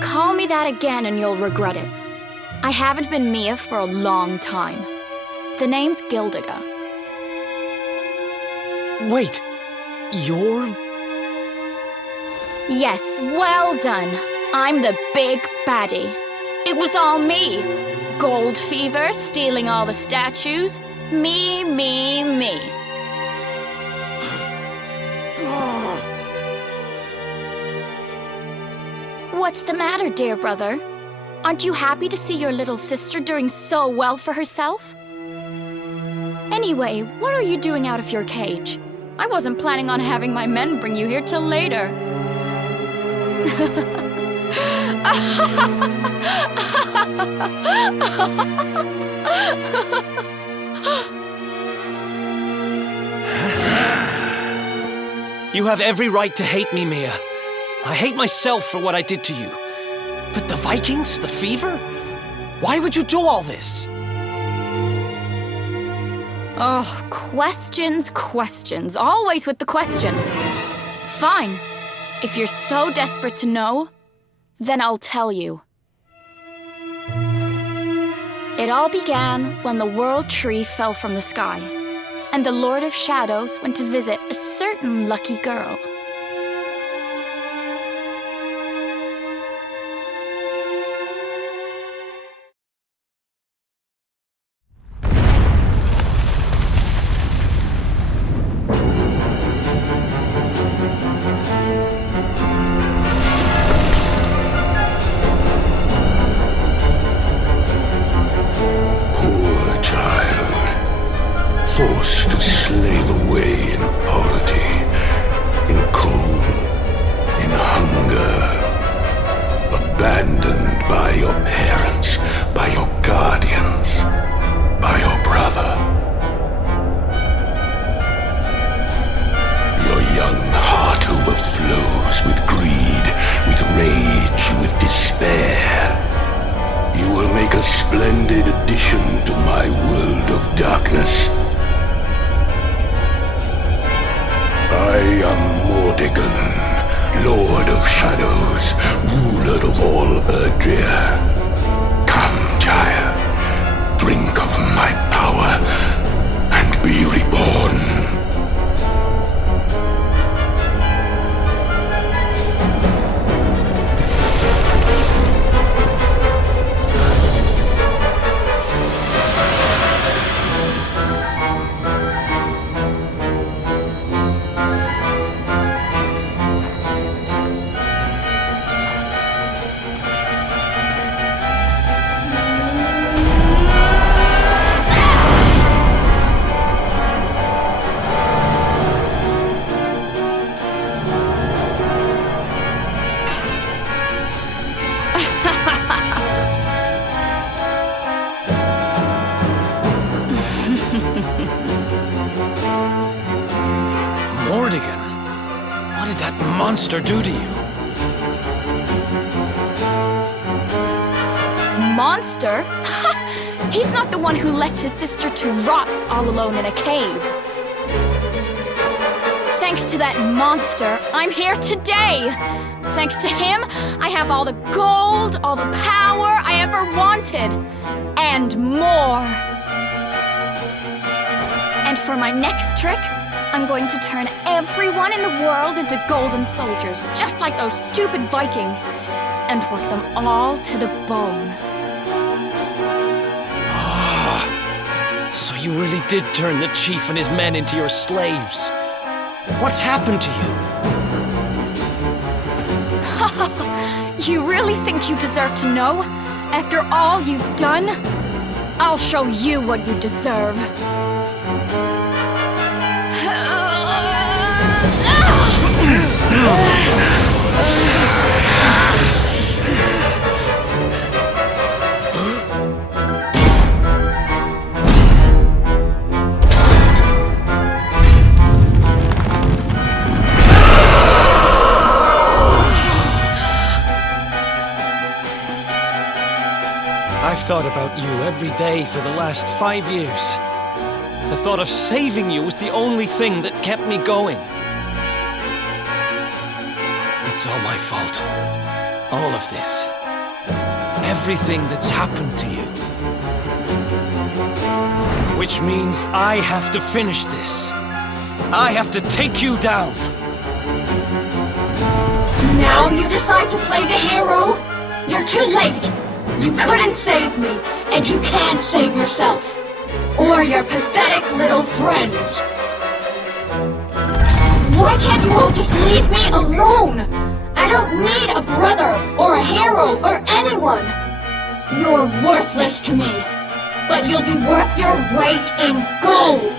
Call me that again and you'll regret it. I haven't been Mia for a long time. The name's Gildiga. Wait, you're... Yes, well done. I'm the big baddie. It was all me. Gold fever, stealing all the statues. Me. What's the matter, dear brother? Aren't you happy to see your little sister doing so well for herself? Anyway, what are you doing out of your cage? I wasn't planning on having my men bring you here till later. You have every right to hate me, Mia. I hate myself for what I did to you. But the Vikings, the fever? Why would you do all this? Oh, questions. Always with the questions. Fine. If you're so desperate to know, then I'll tell you. It all began when the World Tree fell from the sky, and the Lord of Shadows went to visit a certain lucky girl. Forced to slave away in poverty, in cold, in hunger, abandoned by your parents, by your guardians, by your brother. Your young heart overflows with greed, with rage, with despair. You will make a splendid addition to my world of darkness. I am Mordegon, Lord of Shadows, ruler of all Erdrea. Come, child, drink of my power and be reborn. Mordegon, what did that monster do to you? Monster? He's not the one who left his sister to rot all alone in a cave. Thanks to that monster, I'm here today. Thanks to him, I have all the gold, all the power I ever wanted, and more. And for my next trick, I'm going to turn everyone in the world into golden soldiers, just like those stupid Vikings, and work them all to the bone. So you really did turn the chief and his men into your slaves. What's happened to you? You really think you deserve to know? After all you've done? I'll show you what you deserve. I've thought about you every day for the last 5 years. The thought of saving you was the only thing that kept me going. It's all my fault. All of this. Everything that's happened to you. Which means I have to finish this. I have to take you down. Now you decide to play the hero? You're too late. You couldn't save me, and you can't save yourself. Or your pathetic little friends. Why can't you all just leave me alone? I don't need a brother, or a hero, or anyone. You're worthless to me, but you'll be worth your weight in gold.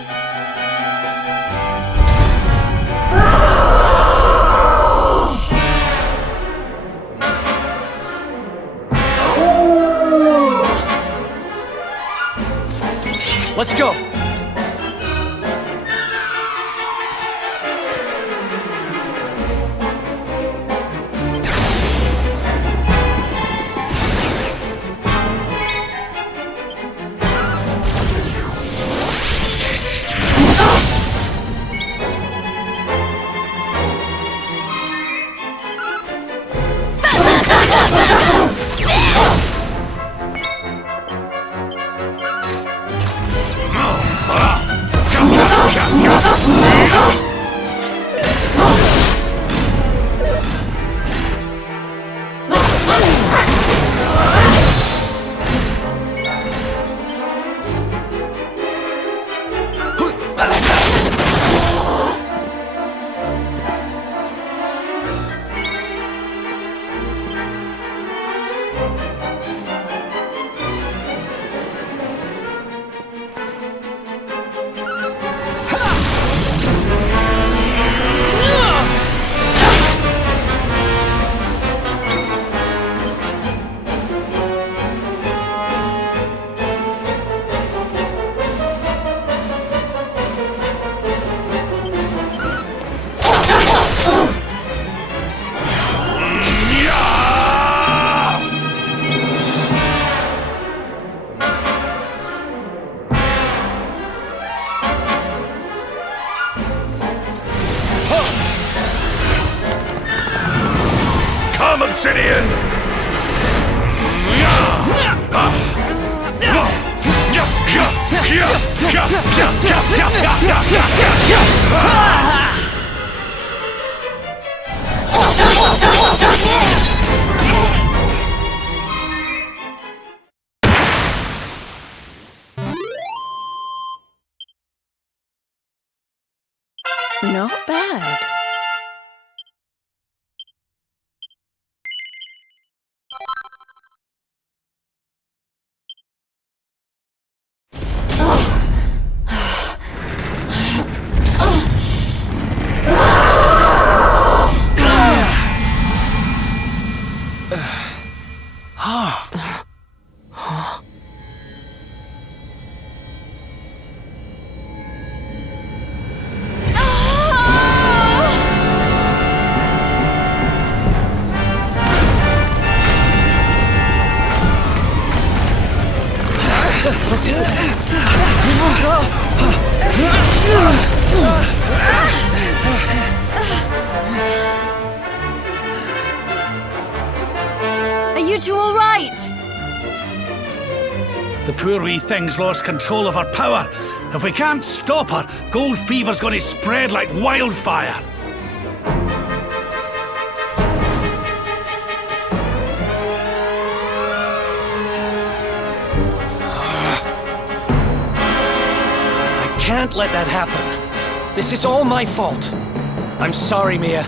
Let's go! Obsidian! Not bad. Are you two all right? The poor wee thing's lost control of her power. If we can't stop her, gold fever's gonna spread like wildfire. I can't let that happen. This is all my fault. I'm sorry, Mia.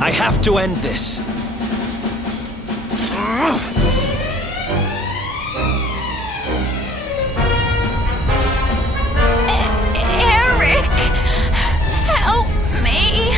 I have to end this. Eric! Help me!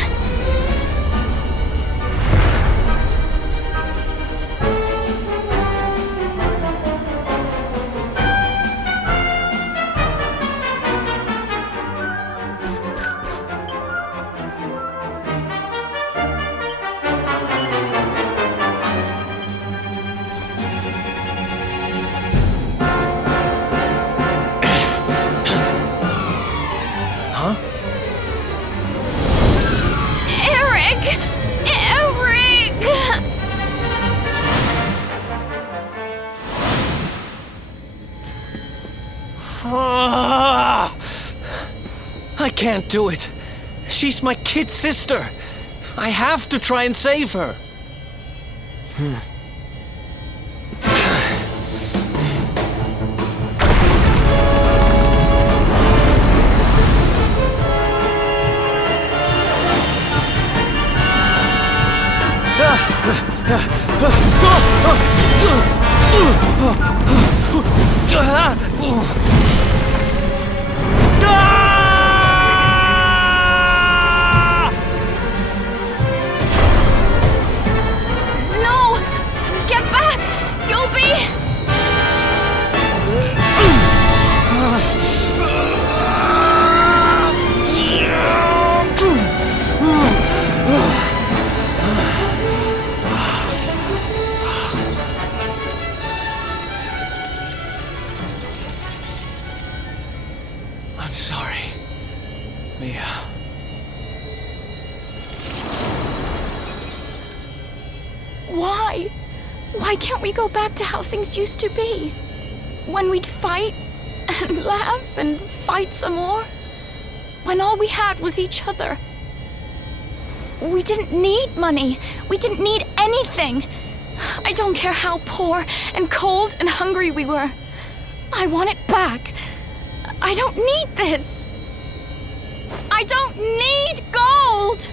can't do it. She's my kid sister. I have to try and save her. No! Get back! You'll be... I'm sorry, Mia. Why? Why can't we go back to how things used to be? When we'd fight and laugh and fight some more? When all we had was each other? We didn't need money. We didn't need anything. I don't care how poor and cold and hungry we were. I want it back. I don't need this. I don't need gold!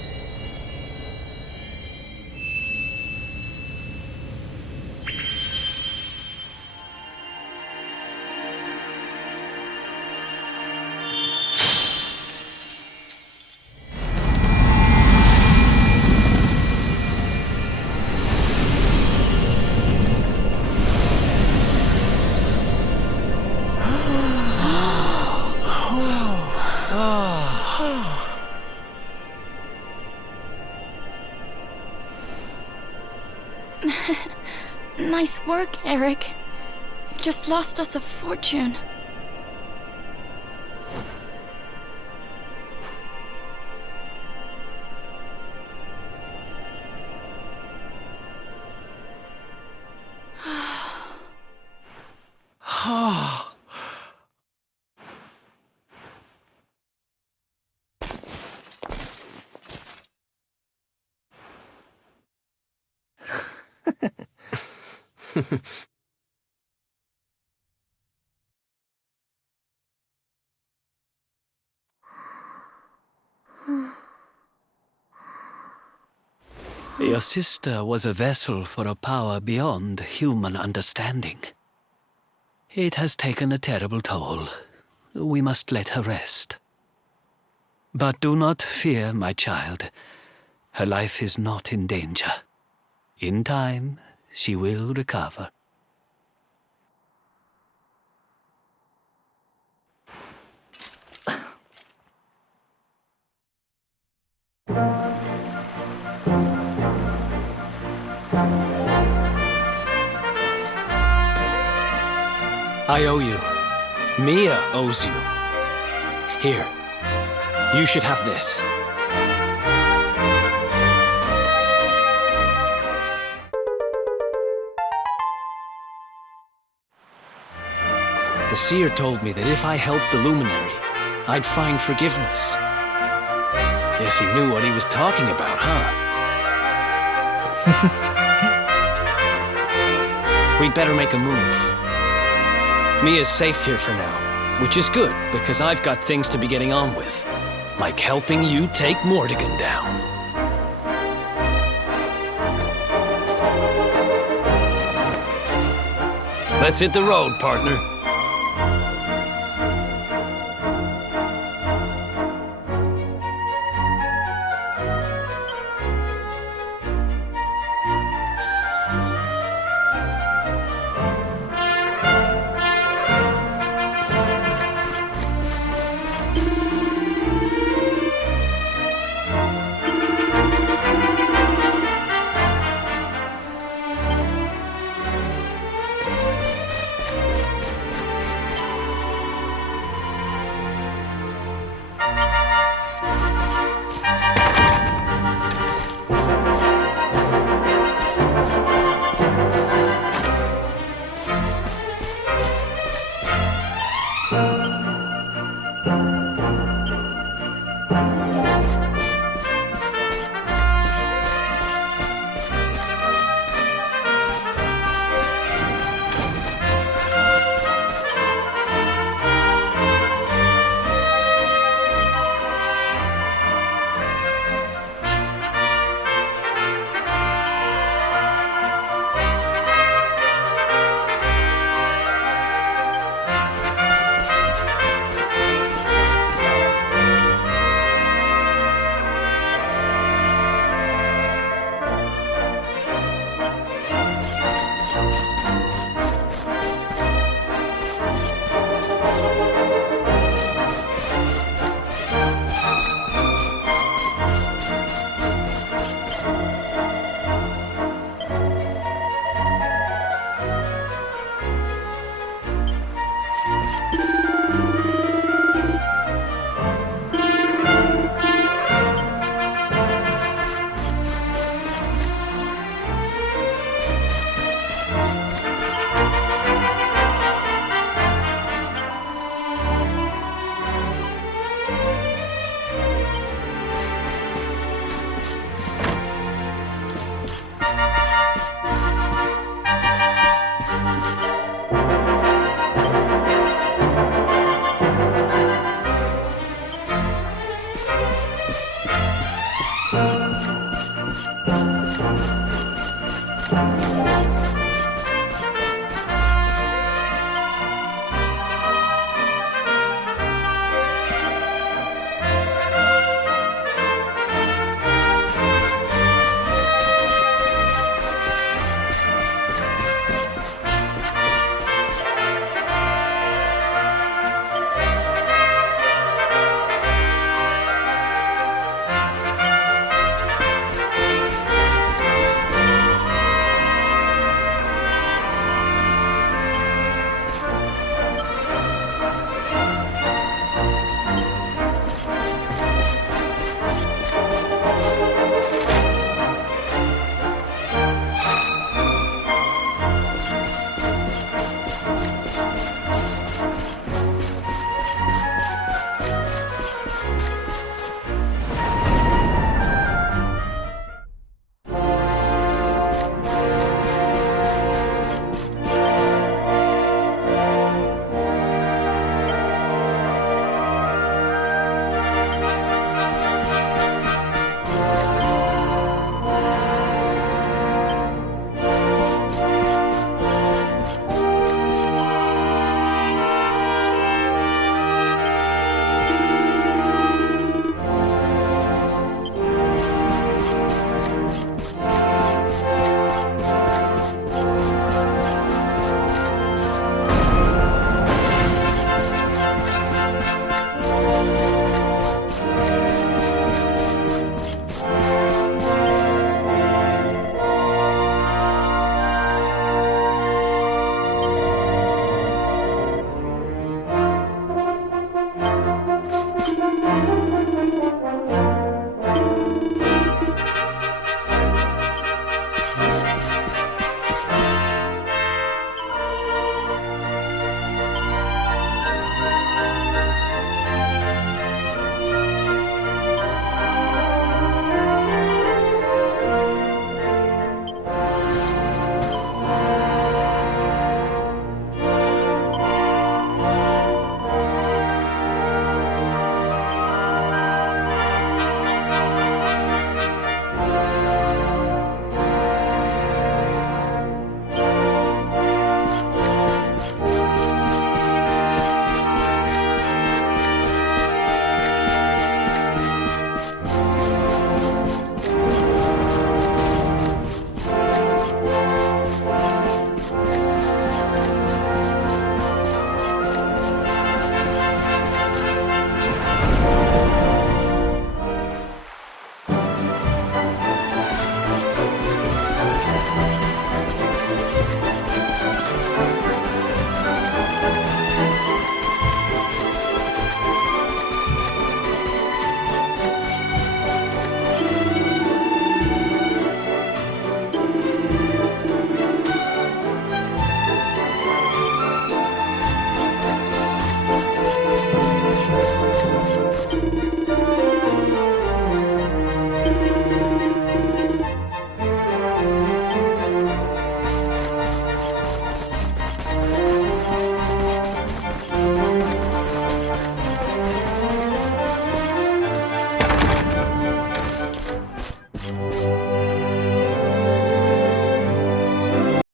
Nice work, Eric. You just lost us a fortune. Your sister was a vessel for a power beyond human understanding. It has taken a terrible toll. We must let her rest. But do not fear, my child. Her life is not in danger. In time, she will recover. I owe you. Mia owes you. Here. You should have this. The seer told me that if I helped the luminary, I'd find forgiveness. Guess he knew what he was talking about, huh? We'd better make a move. Mia's safe here for now, which is good, because I've got things to be getting on with, like helping you take Mortigan down. Let's hit the road, partner.